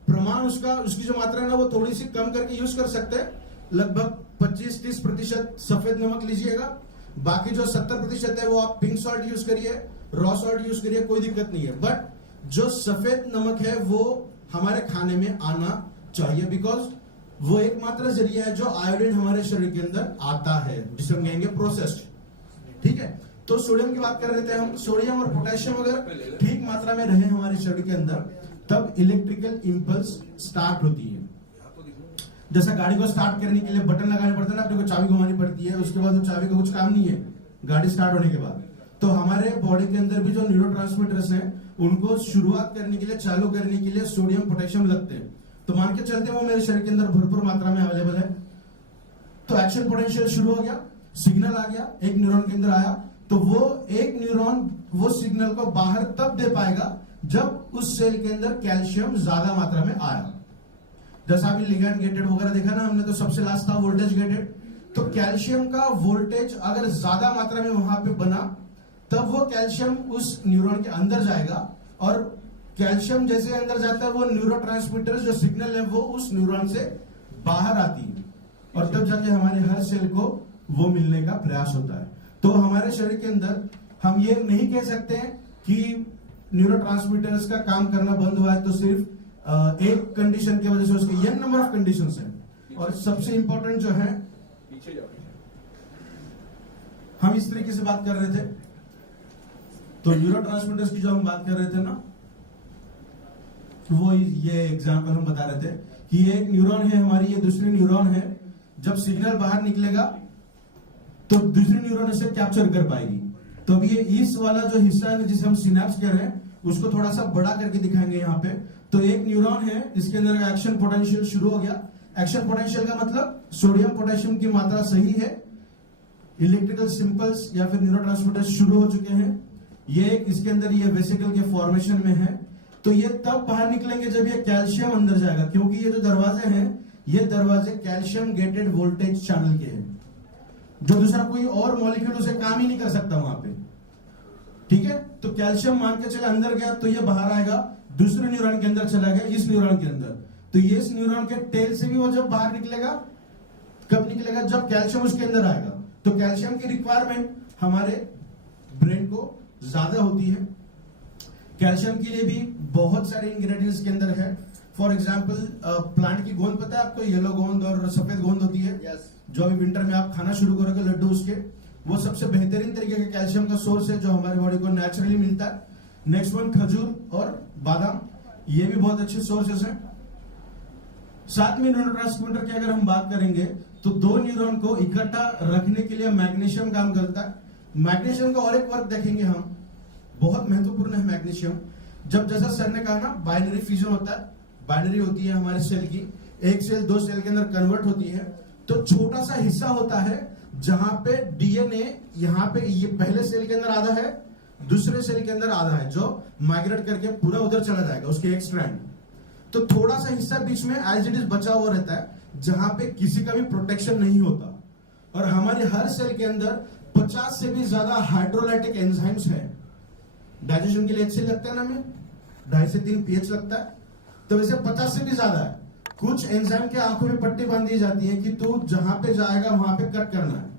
प्रमाण उसकी जो मात्रा है ना वो थोड़ी सी कम करके यूज कर सकते हैं। लगभग 25-30% सफेद नमक लीजिएगा, बाकी जो 70% है वो आप पिंक सॉल्ट यूज करिए, रॉ सॉल्ट यूज करिए, कोई दिक्कत नहीं है। बट जो सफेद नमक है वो हमारे खाने में आना चाहिए, बिकॉज वो एकमात्र जरिया है जो आयोडीन हमारे शरीर के अंदर आता है, जिसे हम कहेंगे प्रोसेस्ड, ठीक है। तो सोडियम की बात कर रहे थे हम। सोडियम और पोटेशियम अगर ठीक मात्रा में रहे हमारे शरीर के अंदर तब इलेक्ट्रिकल इंपल्स स्टार्ट होती है। जैसा गाड़ी को स्टार्ट करने के लिए बटन लगाने पड़ता है ना, अपने को चाबी घुमानी पड़ती है, उसके बाद वो चाबी का कुछ काम नहीं है गाड़ी स्टार्ट होने के बाद। तो हमारे बॉडी के अंदर भी जो न्यूरोट्रांसमीटर्स हैं उनको शुरुआत करने के लिए, चालू करने के लिए सोडियम पोटेशियम लगते हैं। तो मान के चलते हैं वो मेरे शरीर के अंदर भरपूर मात्रा में अवेलेबल है। तो एक्शन पोटेंशियल शुरू हो गया, सिग्नल आ गया, एक न्यूरॉन के अंदर आया, तो वो एक न्यूरॉन वो सिग्नल को बाहर तब दे पाएगा जब उस सेल के अंदर कैल्शियम ज्यादा मात्रा में आया। जैसा अभी लिगैंड गेटेड वगैरह देखा ना हमने, तो सबसे लास्ट था वोल्टेज गेटेड। तो कैल्शियम का वोल्टेज अगर ज्यादा मात्रा में वहां पे बना तब वो कैल्शियम उस न्यूरॉन के अंदर जाएगा, और कैल्शियम जैसे अंदर जाता है वो न्यूरोट्रांसमीटर जो सिग्नल है वो उस न्यूरॉन से बाहर आती है, और तब जाके हमारे हर सेल को वो मिलने का प्रयास होता है। तो हमारे शरीर के अंदर हम ये नहीं कह सकते कि न्यूरोट्रांसमीटर्स का काम करना बंद हुआ है तो सिर्फ एक कंडीशन की वजह से, उसके n नंबर ऑफ कंडीशंस हैं। और सबसे इंपॉर्टेंट जो है, हम इस तरीके से बात कर रहे थे, तो न्यूरोट्रांसमीटर्स की जो हम बात कर रहे थे ना, वो ये एग्जांपल हम बता रहे थे कि ये एक न्यूरॉन है हमारी, ये दूसरी न्यूरॉन है। जब सिग्नल बाहर निकलेगा तो दूसरी न्यूरॉन इसे कैप्चर कर पाएगी। तो अब ये इस वाला जो हिस्सा है जिसे हम सिनेप्स कह रहे हैं उसको थोड़ा सा बड़ा करके दिखाएंगे यहाँ पे। तो एक न्यूरॉन है, इसके अंदर एक्शन पोटेंशियल शुरू हो गया। एक्शन पोटेंशियल का मतलब सोडियम पोटेशियम की मात्रा सही है, इलेक्ट्रिकल सिंपल्स या फिर न्यूरोट्रांसमीटर शुरू हो चुके हैं। ये इसके अंदर ये वेसिकल के फॉर्मेशन में है। तो ये तब बाहर निकलेंगे जब ये कैल्शियम अंदर जाएगा, क्योंकि ये जो दरवाजे हैं ये दरवाजे कैल्शियम गेटेड वोल्टेज चैनल के हैं, जो दूसरा कोई और मॉलिक्यूल उसे काम ही नहीं कर सकता वहां पे। ठीक है, तो कैल्शियम मान के चले अंदर गया तो ये बाहर आएगा, दूसरे न्यूरॉन के अंदर चला गया, इस न्यूरॉन के अंदर, तो ये इस न्यूरॉन के टेल से भी वो जब बाहर निकलेगा, कब निकलेगा, जब कैल्शियम उसके अंदर आएगा। तो कैल्शियम की रिक्वायरमेंट हमारे ब्रेन को ज्यादा होती है। कैल्शियम के लिए भी बहुत सारे इंग्रेडिएंट्स के अंदर है। फॉर एग्जाम्पल प्लांट की गोंद पता है आपको, येलो गोंद और सफेद गोंद होती है। जो अभी विंटर में आप खाना शुरू करोगे लड्डू उसके, वो सबसे बेहतरीन तरीके का कैल्शियम का सोर्स है जो हमारी बॉडी को नेचुरली मिलता है। नेक्स्ट वन खजूर और बादाम, ये भी बहुत अच्छे सोर्सेस हैं। साथ में न्यूरोट्रांसमीटर की अगर हम बात करेंगे तो दो न्यूरॉन को इकट्ठा रखने के लिए मैग्नीशियम काम करता है। मैग्नीशियम का और एक वर्क देखेंगे हम, बहुत महत्वपूर्ण है मैग्नीशियम। जब जैसा सर ने कहा ना बाइनरी फ्यूजन होता है, बाइनरी होती है हमारे सेल की, एक सेल दो सेल के अंदर कन्वर्ट होती है, तो छोटा सा हिस्सा होता है जहां पे डीएनए यहाँ पे ये पहले सेल के अंदर आधा है, दूसरे सेल के अंदर आधा है, जो माइग्रेट करके पूरा उधर चला जाएगा उसके एक स्ट्रैंड। तो थोड़ा सा हिस्सा बीच में एज इट इज बचा हुआ रहता है जहां पे किसी का भी प्रोटेक्शन नहीं होता। और हमारे हर सेल के अंदर 50 से भी ज्यादा हाइड्रोलाइटिक एंजाइम्स है। डाइजेशन के लिए अच्छे लगता है ना, हमें 2.5 से 3 pH लगता है, तो वैसे 50 से भी ज्यादा है। कुछ एंजाइम के आंखों में पट्टी बांध दी जाती है कि तू जहां पे जाएगा वहां पे कट करना है।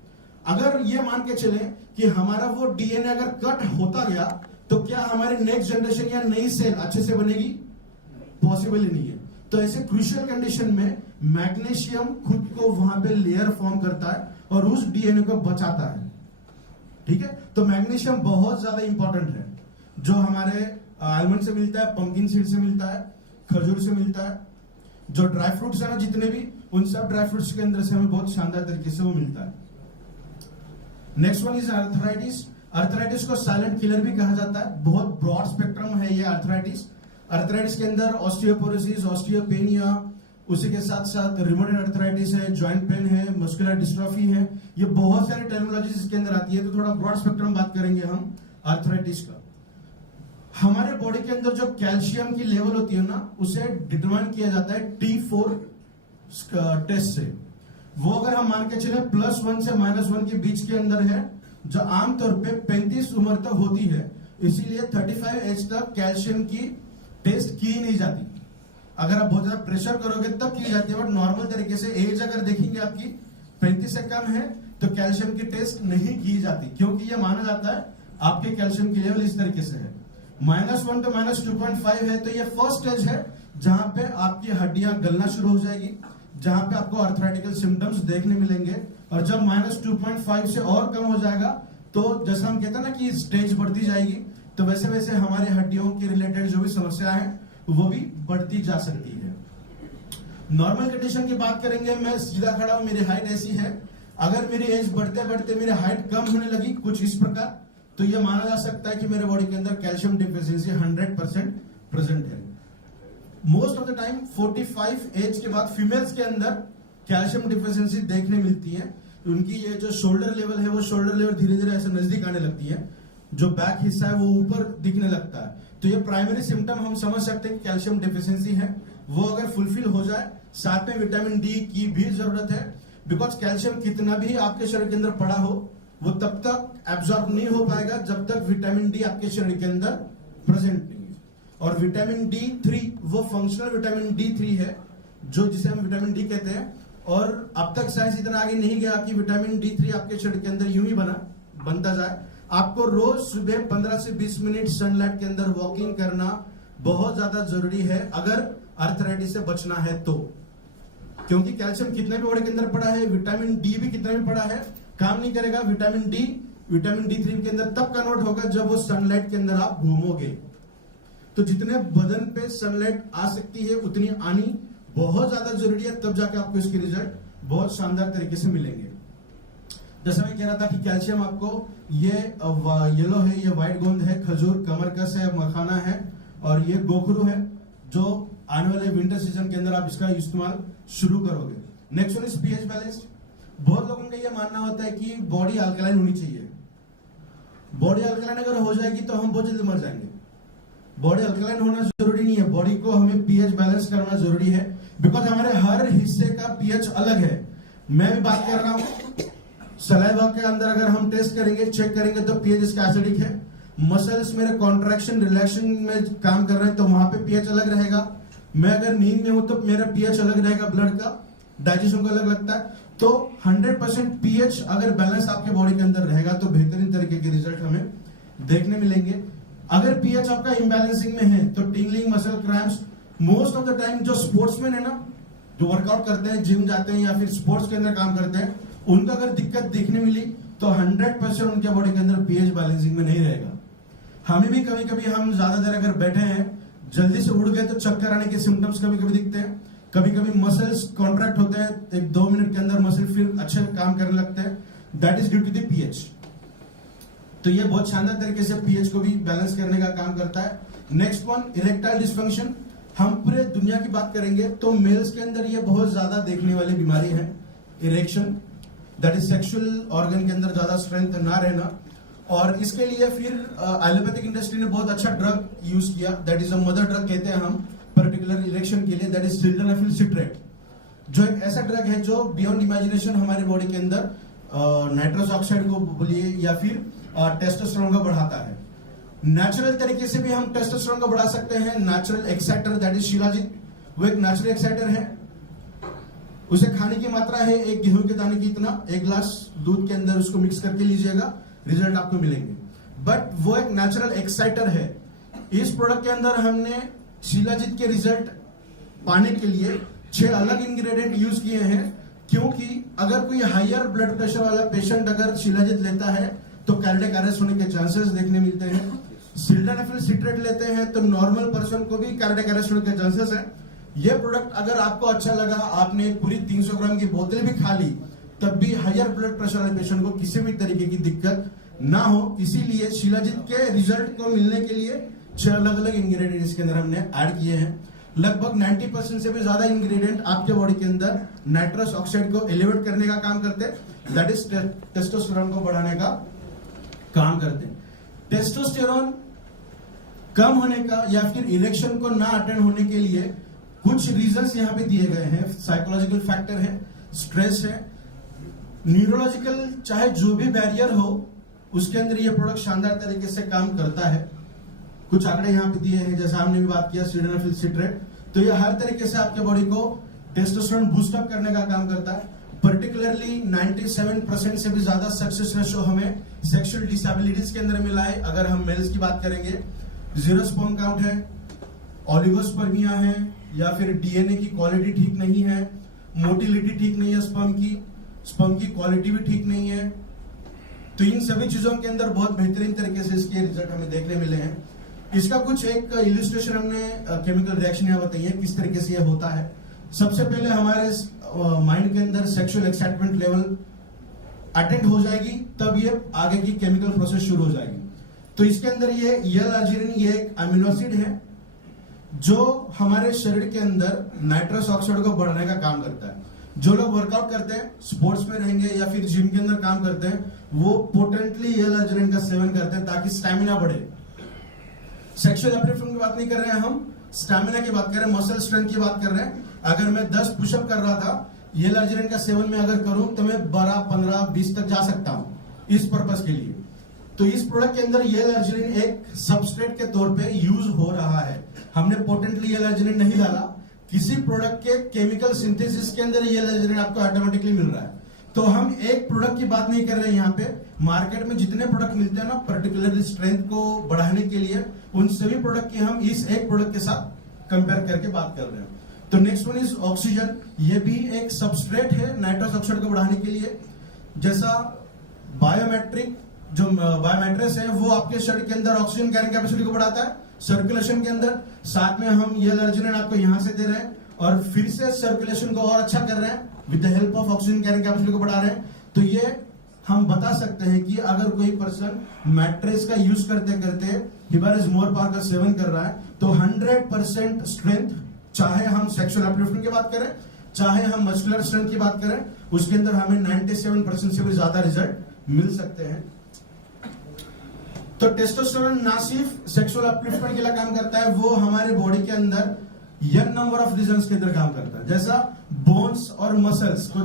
अगर ये मान के चले कि हमारा वो डीएनए अगर कट होता गया तो क्या हमारी नेक्स्ट जनरेशन या नई सेल अच्छे से बनेगी? पॉसिबल ही नहीं है। तो ऐसे क्रूशियल कंडीशन में मैग्नीशियम खुद को वहां पे लेयर फॉर्म करता है और उस डीएनए को बचाता है। ठीक है, तो मैग्नीशियम बहुत ज्यादा इंपॉर्टेंट है, जो हमारे आलमंड से मिलता है, पंपकिन सीड से मिलता है, खजूर से मिलता है, जो ड्राई फ्रूट्स है ना जितने भी, उन सब ड्राई फ्रूट्स के अंदर से हमें बहुत शानदार तरीके से वो मिलता है। Next one is arthritis. Arthritis को साइलेंट किलर भी कहा जाता है। बहुत ब्रॉड स्पेक्ट्रम है ये अर्थराइटिस। अर्थराइटिस के अंदर ऑस्टियोपोरोसिस, ऑस्टियोपेनिया, उसी के साथ साथ रिमोटेड अर्थराइटिस है, जॉइंट पेन है, मस्कुलर डिस्ट्रॉफी है, ये बहुत सारे टर्मिनोलॉजीज इसके अंदर आती है। तो थोड़ा ब्रॉड स्पेक्ट्रम बात करेंगे हम अर्थराइटिस का। हमारे बॉडी के अंदर जो कैल्शियम की लेवल होती है ना, उसे डिटरमाइन किया जाता है T4 टेस्ट से। वो अगर हम मान के चले +1 से -1 के बीच के अंदर है, जो आमतौर पे 35 उम्र तक होती है, इसीलिए 35 एज तक कैल्शियम की टेस्ट की नहीं जाती। अगर आप बहुत ज्यादा प्रेशर करोगे तब की जाती है, बट नॉर्मल तरीके से एज अगर देखेंगे आपकी 35 से कम है तो कैल्शियम की टेस्ट नहीं की जाती, क्योंकि यह माना जाता है आपके कैल्शियम की लेवल इस तरीके से है। -1 तो -2.5 है, तो ये फर्स्ट स्टेज है जहां पे आपकी हड्डियां गलना शुरू हो जाएगी, जहां पे आपको अर्थराइटिकल सिम्टम्स देखने मिलेंगे। और जब -2.5 से और कम हो जाएगा तो जैसा हम कहते हैं ना कि स्टेज बढ़ती जाएगी, तो वैसे वैसे हमारे हड्डियों के रिलेटेड जो भी समस्या है वो भी बढ़ती जा सकती है। नॉर्मल कंडीशन की बात करेंगे, मैं सीधा खड़ा हूं, मेरी हाइट ऐसी है, अगर मेरी एज बढ़ते बढ़ते मेरी हाइट कम होने लगी कुछ इस प्रकार, तो यह माना जा सकता है कि मेरे बॉडी के अंदर कैल्शियम डिफिशियंसी 100% प्रेजेंट है। Most of the time 45 age के बाद फीमेल्स के अंदर कैल्शियम डिफिशियंसी देखने मिलती है। उनकी ये जो शोल्डर लेवल है, वो शोल्डर लेवल धीरे धीरे ऐसे नजदीक आने लगती है, जो बैक हिस्सा है वो ऊपर दिखने लगता है। तो ये प्राइमरी सिम्टम हम समझ सकते हैं कि कैल्शियम डिफिशियंसी है। वो अगर फुलफिल हो जाए, साथ में विटामिन डी की भी जरूरत है, बिकॉज कैल्शियम कितना भी आपके शरीर के अंदर पड़ा हो वो तब तक एब्जॉर्ब नहीं हो पाएगा जब तक विटामिन डी आपके शरीर के अंदर प्रेजेंट नहीं है। और विटामिन D3 वो फंक्शनल विटामिन D3 है, जो जिसे हम विटामिन डी कहते हैं। और अब तक साइंस इतना आगे नहीं गया कि विटामिन D3 आपके शरीर के अंदर यूं ही बनता जाए। आपको रोज सुबह 15 से 20 मिनट सनलाइट के अंदर वॉकिंग करना बहुत ज्यादा जरूरी है अगर अर्थराइटिस से बचना है तो, क्योंकि कैल्शियम कितना भी बॉडी के अंदर पड़ा है, विटामिन डी भी कितना भी पड़ा है, काम नहीं करेगा। विटामिन D3 के अंदर तब कन्वर्ट होगा जब वो सनलाइट के अंदर आप घूमोगे। तो जितने बदन पे सनलाइट आ सकती है उतनी आनी बहुत ज्यादा जरूरी है, तब जाके आपको इसके रिजल्ट बहुत शानदार तरीके से मिलेंगे। जैसे मैं कह रहा था कि कैल्शियम आपको ये येलो है, ये व्हाइट गोंद है, खजूर, कमरकस है, मखाना है और ये गोखरू है, जो आने वाले विंटर सीजन के अंदर आप इसका इस्तेमाल शुरू करोगे। Next one is pH balanced. बहुत लोगों का यह मानना होता है कि बॉडी अल्कलाइन होनी चाहिए। बॉडी अल्कलाइन अगर हो जाएगी तो हम बहुत जल्दी मर जाएंगे। बॉडी अल्कलाइन होना जरूरी नहीं है, बॉडी को हमें पीएच बैलेंस करना जरूरी है, बिकॉज हमारे हर हिस्से का पीएच अलग है। मैं भी बात कर रहा हूं, सलाइवा के अंदर अगर हम टेस्ट करेंगे, चेक करेंगे तो पीएच इसका एसिडिक है। मसल्स मेरे कॉन्ट्रैक्शन रिलैक्शन में काम कर रहे हैं तो वहां पे पीएच अलग रहेगा। मैं अगर नींद में हूं तो मेरा पीएच अलग रहेगा, ब्लड का, डाइजेशन को अलग लगता है। तो 100% पीएच अगर बैलेंस आपके बॉडी के अंदर रहेगा तो बेहतरीन तरीके के रिजल्ट हमें देखने मिलेंगे। अगर पीएच आपका इम्बैलेंसिंग में है तो tingling, muscle cramps, most of the time जो स्पोर्ट्समैन है ना, जो वर्कआउट करते हैं, जिम जाते हैं या फिर स्पोर्ट्स के अंदर काम करते हैं, उनका अगर दिक्कत देखने मिली तो 100% उनके बॉडी के अंदर पीएच बैलेंसिंग में नहीं रहेगा। हमें भी कभी कभी हम ज्यादा देर अगर बैठे हैं, जल्दी से उड़ गए तो चक्कर आने के सिम्टम्स कभी कभी दिखते हैं। कभी कभी मसल्स कॉन्ट्रैक्ट होते हैं, 1-2 मिनट के अंदर मसल फिर अच्छे काम करने लगते हैं। That is due to the pH. तो ये बहुत शानदार तरीके से पीएच को भी बैलेंस करने का काम करता है। Next one, erectile dysfunction. हम पूरे दुनिया की बात करेंगे तो मेल्स के अंदर ये बहुत ज्यादा देखने वाली बीमारी है, erection, that is sexual organ के अंदर ज्यादा स्ट्रेंथ ना रहना। और इसके लिए फिर एलोपैथिक इंडस्ट्री ने बहुत अच्छा ड्रग यूज किया, that is a mother drug कहते हैं हम पर्टिकुलर इरेक्शन के लिए, दैट इज सिल्डेनाफिल सिट्रेट, जो एक ऐसा ड्रग है जो बियॉन्ड इमेजिनेशन हमारे बॉडी के अंदर नाइट्रस ऑक्साइड को बोलिए या फिर टेस्टोस्टेरोन को बढ़ाता है। नेचुरल तरीके से भी हम टेस्टोस्टेरोन को बढ़ा सकते हैं। Natural exciter that is shilajit, वो एक नेचुरल एक्साइटर है। उसे खाने की मात्रा है 1 गेहूं के दाने की इतना, 1 गिलास दूध के अंदर उसको मिक्स करके लीजिएगा, रिजल्ट आपको मिलेंगे। बट वो एक नेचुरल एक्साइटर है। इस प्रोडक्ट के अंदर हमने शिलाजीत के रिजल्ट पाने के लिए 6 अलग इंग्रेडिएंट यूज किए हैं, क्योंकि अगर कोई हायर ब्लड प्रेशर वाला पेशेंट अगर शिलाजीत लेता है तो कार्डियक अरेस्ट होने के चांसेस देखने मिलते हैं। सिल्डेनाफिल सिट्रेट लेते हैं तो नॉर्मल पर्सन को भी कार्डियक अरेस्ट होने के चांसेस है। ये प्रोडक्ट अगर आपको अच्छा लगा, आपने पूरी 300 ग्राम की बोतल भी खा ली, तब भी हायर ब्लड प्रेशर वाले पेशेंट को किसी भी तरीके की दिक्कत ना हो, इसीलिए शिलाजीत के रिजल्ट को मिलने के लिए 6 अलग अलग इंग्रेडिएंट इसके अंदर हमने ऐड किए हैं। लगभग 90% से भी ज्यादा इंग्रेडिएंट आपके बॉडी के अंदर नाइट्रस ऑक्साइड को एलिवेट करने का काम करते हैं, दैट इज टेस्टोस्टेरोन को बढ़ाने का काम करते हैं। टेस्टोस्टेरोन कम होने का या फिर इरेक्शन को ना अटेंड होने के लिए कुछ रीजंस यहाँ पे दिए गए हैं। साइकोलॉजिकल फैक्टर है, स्ट्रेस है, न्यूरोलॉजिकल, चाहे जो भी बैरियर हो उसके अंदर ये प्रोडक्ट शानदार तरीके से काम करता है। कुछ आंकड़े यहाँ पे दिए हैं, जैसा हमने भी बात किया सिल्डेनाफिल सिट्रेट, तो ये हर तरीके से आपके बॉडी को टेस्टोस्टेरोन बूस्ट अप करने का काम करता है। पर्टिकुलरली 97% से भी ज्यादा सक्सेस रेशो हमें सेक्सुअल डिसेबिलिटीज के अंदर मिला है। अगर हम मेल्स की बात करेंगे, 0 स्पर्म काउंट है, ओलिगोस्पर्मिया है, या फिर डीएनए की क्वालिटी ठीक नहीं है, मोटिलिटी ठीक नहीं है, स्पर्म की क्वालिटी भी ठीक नहीं है। तो इन सभी चीजों के अंदर बहुत बेहतरीन तरीके से इसके रिजल्ट हमें देखने मिले हैं। इसका कुछ एक इलिस्ट्रेशन हमने केमिकल रिएक्शन यहाँ बताई है किस तरीके से ये होता है। सबसे पहले हमारे माइंड के अंदर सेक्सुअल एक्साइटमेंट लेवल अटेंड हो जाएगी, तब ये आगे की केमिकल प्रोसेस शुरू हो जाएगी। तो इसके अंदर ये L-अर्जिनिन, ये एक अमीनो एसिड है जो हमारे शरीर के अंदर नाइट्रस ऑक्साइड को बढ़ाने का काम करता है। जो लोग वर्कआउट करते हैं, स्पोर्ट्स में रहेंगे या फिर जिम के अंदर काम करते हैं, वो पोटेंटली L-अर्जिनिन का सेवन करते हैं ताकि स्टैमिना बढ़े। सेक्सुअल अपरेशन की बात नहीं कर रहे हैं हम, स्टैमिना की बात कर रहे हैं, मसल स्ट्रेंथ की बात कर रहे हैं। अगर मैं 10 पुशअप कर रहा था, L-अर्जिनिन का सेवन में अगर करूं तो मैं 12, 15, 20 तक जा सकता हूं इस पर्पस के लिए। तो इस प्रोडक्ट के अंदर L-अर्जिनिन एक सबस्ट्रेट के तौर पे यूज हो रहा है। हमने पोटेंटली L-अर्जिनिन नहीं डाला, किसी प्रोडक्ट के केमिकल सिंथेसिस के अंदर L-अर्जिनिन आपको ऑटोमेटिकली मिल रहा है। तो हम एक प्रोडक्ट की बात नहीं कर रहे हैं यहाँ पे, मार्केट में जितने प्रोडक्ट मिलते हैं ना पर्टिकुलर स्ट्रेंथ को बढ़ाने के लिए, उन सभी प्रोडक्ट की हम इस एक प्रोडक्ट के साथ कंपेयर करके बात कर रहे हैं। तो नेक्स्ट वन इज ऑक्सीजन। ये भी एक सबस्ट्रेट है नाइट्रस ऑक्साइड को बढ़ाने के लिए। जैसा बायोमेट्रिक जो बायोमेट्रिक्स है वो आपके शरीर के अंदर ऑक्सीजन कैरिंग कैपेसिटी को बढ़ाता है सर्कुलेशन के अंदर, साथ में हम L-अर्जिनिन आपको यहां से दे रहे हैं और फिर से सर्कुलेशन को और अच्छा कर रहे हैं with the help of oxygen carrying capacity को बढ़ा रहे हैं। तो ये हम बता सकते हैं कि अगर कोई पर्सन मैट्रेस का यूज करते करते हिबारिस मोर पावर का सेवन कर रहा है तो 100% स्ट्रेंथ, चाहे हम सेक्सुअल अपलिफ्टिंग की बात करें, चाहे हम मस्कुलर स्ट्रेंथ की बात करें, उसके अंदर हमें 97% से भी ज्यादा रिजल्ट मिल सकते हैं। तो टेस्टोस्टेरोन ना सिर्फ सेक्सुअल अपलिफ्टमेंट के लिए काम करता है, वो हमारे बॉडी के अंदर यंग नंबर ऑफ रीजन्स के अंदर काम करता है। जैसा बोन्स और मसल्स को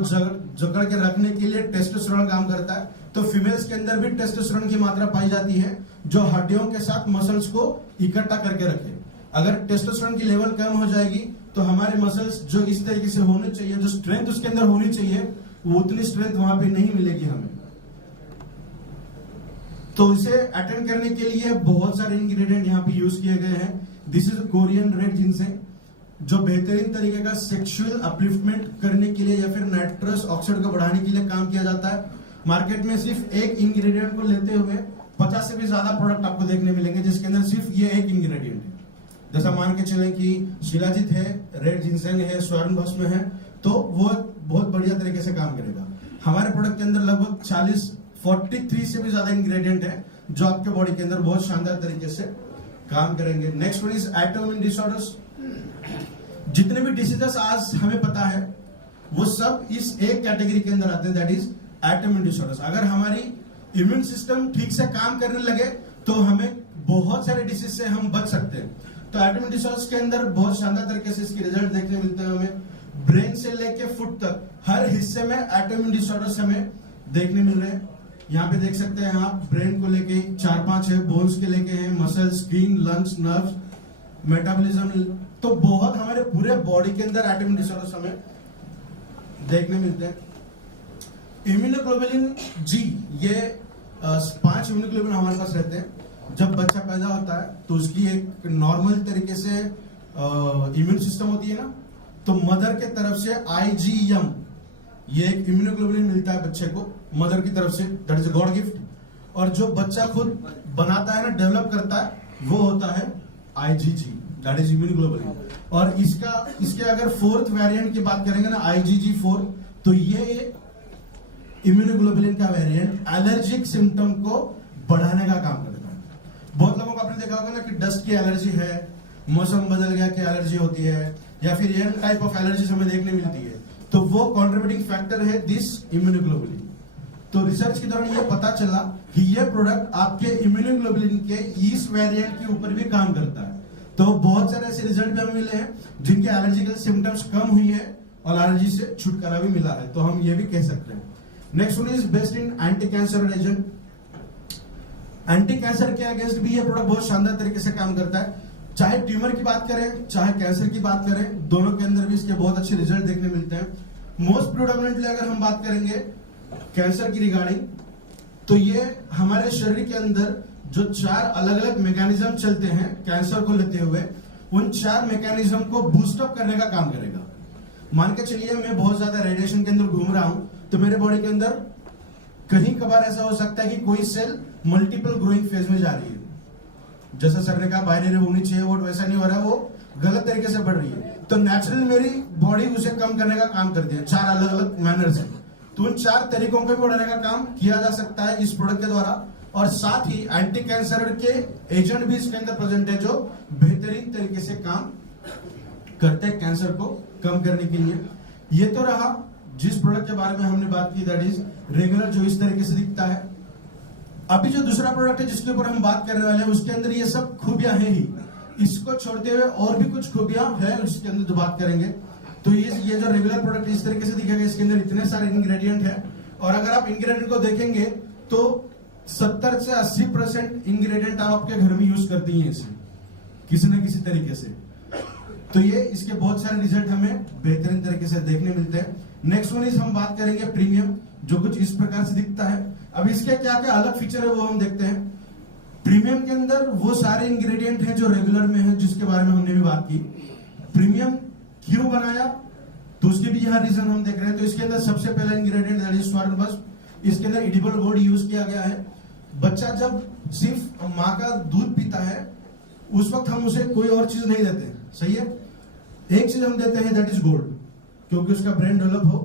जकड़ के रखने के लिए टेस्टोस्टेरोन काम करता है, तो फीमेल्स के अंदर भी टेस्टोस्टेरोन की मात्रा पाई जाती है जो हड्डियों के साथ मसल्स को इकट्ठा करके रखे। अगर टेस्टोस्टेरोन की लेवल कम हो जाएगी तो हमारे मसल्स जो इस तरीके से होने चाहिए, जो स्ट्रेंथ उसके अंदर होनी चाहिए, वो उतनी स्ट्रेंथ वहां पे नहीं मिलेगी हमें। तो इसे अटेंड करने के लिए बहुत सारे इंग्रेडिएंट यहाँ पे यूज किए गए हैं। This is Korean red ginseng, जो बेहतरीन तरीके का सेक्सुअल अपलिफ्टमेंट करने के लिए या फिर नाइट्रस ऑक्साइड को बढ़ाने के लिए काम किया जाता है। मार्केट में सिर्फ एक इंग्रेडिएंट को लेते हुए 50 से भी ज्यादा प्रोडक्ट आपको देखने मिलेंगे जिसके अंदर सिर्फ ये एक इंग्रेडिएंट है। जैसा मान के चले कि शिलाजीत है, रेड जिनसेंग है, स्वर्ण भस्म है, तो वो बहुत बढ़िया तरीके से काम करेगा। हमारे प्रोडक्ट के अंदर लगभग 43 से भी ज्यादा इंग्रेडिएंट है जो आपके बॉडी के अंदर बहुत शानदार तरीके से काम करेंगे। Next one is autoimmune disorders. जितने भी डिसीजेस आज हमें पता है वो सब इस एक कैटेगरी के अंदर आते हैं, दैट इज ऑटोइम्यून डिसऑर्डर्स। अगर हमारी इम्यून सिस्टम ठीक से काम करने लगे तो हमें बहुत सारे डिसीज से हम बच सकते हैं। तो ऑटोइम्यून डिसऑर्डर्स के अंदर बहुत शानदार तरीके से इसके रिजल्ट देखने मिलते हैं हमें। ब्रेन से लेके फुट तक हर हिस्से में ऑटोइम्यून डिसऑर्डर्स हमें देखने मिल रहे हैं। यहाँ पे देख सकते हैं आप, ब्रेन को लेके 4-5 है, बोन्स के लेके हैं, muscle, skin, lungs, nerves, metabolism, तो बहुत हमारे पूरे बॉडी के अंदर ऑटोइम्यून डिसऑर्डर्स हमें देखने मिलते हैं। इम्यूनोग्लोबुलिन जी, ये 5 इम्यूनोग्लोबुलिन हमारे पास रहते हैं। जब बच्चा पैदा होता है तो उसकी एक नॉर्मल तरीके से इम्यून सिस्टम होती है ना, तो मदर के तरफ से IgM ये एक इम्यूनोग्लोबुलिन मिलता है बच्चे को मदर की तरफ से, that is a God gift. और जो बच्चा खुद बनाता है ना, डेवलप करता है, वो होता है IgG, दैट इज इम्यूनोग्लोबुलिन। और इसके अगर 4th वेरिएंट की बात करेंगे ना, IgG4, तो ये इम्यूनोग्लोबुलिन का वेरिएंट एलर्जिक सिम्टम को बढ़ाने का काम करता है। बहुत लोगों को आपने देखा होगा ना कि डस्ट की एलर्जी है, मौसम बदल गया की एलर्जी होती है, या फिर ये टाइप ऑफ एलर्जी हमें देखने मिलती है, तो वो कंट्रीब्यूटिंग फैक्टर है दिस इम्यूनोग्लोबुलिन। तो रिसर्च के दौरान ये पता चला कि ये प्रोडक्ट आपके इम्यूनोग्लोबुलिन के इस वेरिएंट के ऊपर भी काम करता है। तो बहुत सारे ऐसे रिजल्ट भी हमें मिले हैं जिनके एलर्जिकल सिम्टम्स कम हुई है और एलर्जी से छुटकारा भी मिला है, तो हम ये भी कह सकते हैं। Next one is based in anti cancer agent. Anti cancer के अगेंस्ट भी ये प्रोडक्ट बहुत शानदार तरीके से काम करता है। चाहे ट्यूमर की बात करें, चाहे कैंसर की बात करें, दोनों के अंदर भी इसके बहुत अच्छे रिजल्ट देखने मिलते हैं। मोस्ट प्रोडोमिनेंटली अगर हम बात करेंगे कैंसर की रिगार्डिंग, तो ये हमारे शरीर के अंदर जो 4 अलग अलग मैकेनिज्म चलते हैं कैंसर को लेते हुए, उन 4 मैकेनिज्म को बूस्टअप करने का काम करेगा। मान के चलिए मैं बहुत ज्यादा रेडिएशन के अंदर घूम रहा हूं, तो मेरे बॉडी के अंदर कहीं कभार ऐसा हो सकता है कि कोई सेल मल्टीपल ग्रोइंग फेज में जा रही है। जैसा सर ने कहा बाइनरी होनी चाहिए, वो वैसा नहीं हो रहा है, वो गलत तरीके से बढ़ रही है। तो नेचुरल मेरी बॉडी उसे कम करने का काम करती है 4 अलग अलग मैनर से। तो उन 4 तरीकों पे बढ़ाने का काम किया जा सकता है इस प्रोडक्ट के द्वारा। और साथ ही एंटी कैंसर के एजेंट भी इसके अंदर प्रेजेंट है जो बेहतरीन तरीके से काम करते हैं कैंसर को कम करने के लिए। ये तो रहा जिस प्रोडक्ट के बारे में हमने बात की, दैट इज रेगुलर, जो इस तरीके से दिखता है। अभी जो दूसरा प्रोडक्ट है जिसके ऊपर हम बात करने वाले हैं, उसके अंदर ये सब खूबियां हैं ही। इसको छोड़ते हुए और भी कुछ खूबियां है उसके अंदर जो बात करेंगे। तो ये जो रेगुलर प्रोडक्ट इस तरीके से दिखेगा, इसके अंदर इतने सारे इंग्रेडिएंट है, और अगर आप इंग्रेडिएंट को देखेंगे तो 70 से 80% इंग्रेडिएंट आप आपके घर में यूज करती हैं इसे किसी न किसी तरीके से। तो ये इसके बहुत सारे रिजल्ट हमें बेहतरीन तरीके से देखने मिलते हैं। नेक्स्ट वन इज हम बात करेंगे प्रीमियम, जो कुछ इस प्रकार से दिखता है। अब इसके क्या क्या अलग फीचर है वो हम देखते हैं। प्रीमियम के अंदर वो सारे इंग्रेडिएंट हैं जो रेगुलर में है, जिसके बारे में हमने भी बात की। प्रीमियम क्यों बनाया, तो उसके भी यहाँ रीजन हम देख रहे हैं। तो इसके अंदर सबसे पहला इंग्रेडिएंट दैट इज स्वर्ण भस्म। इसके अंदर एडिबल गोल्ड यूज किया गया है। बच्चा जब सिर्फ माँ का दूध पीता है उस वक्त हम उसे कोई और चीज नहीं देते, सही है। एक चीज हम देते हैं दैट इज गोल्ड, क्योंकि उसका ब्रेन डेवलप हो,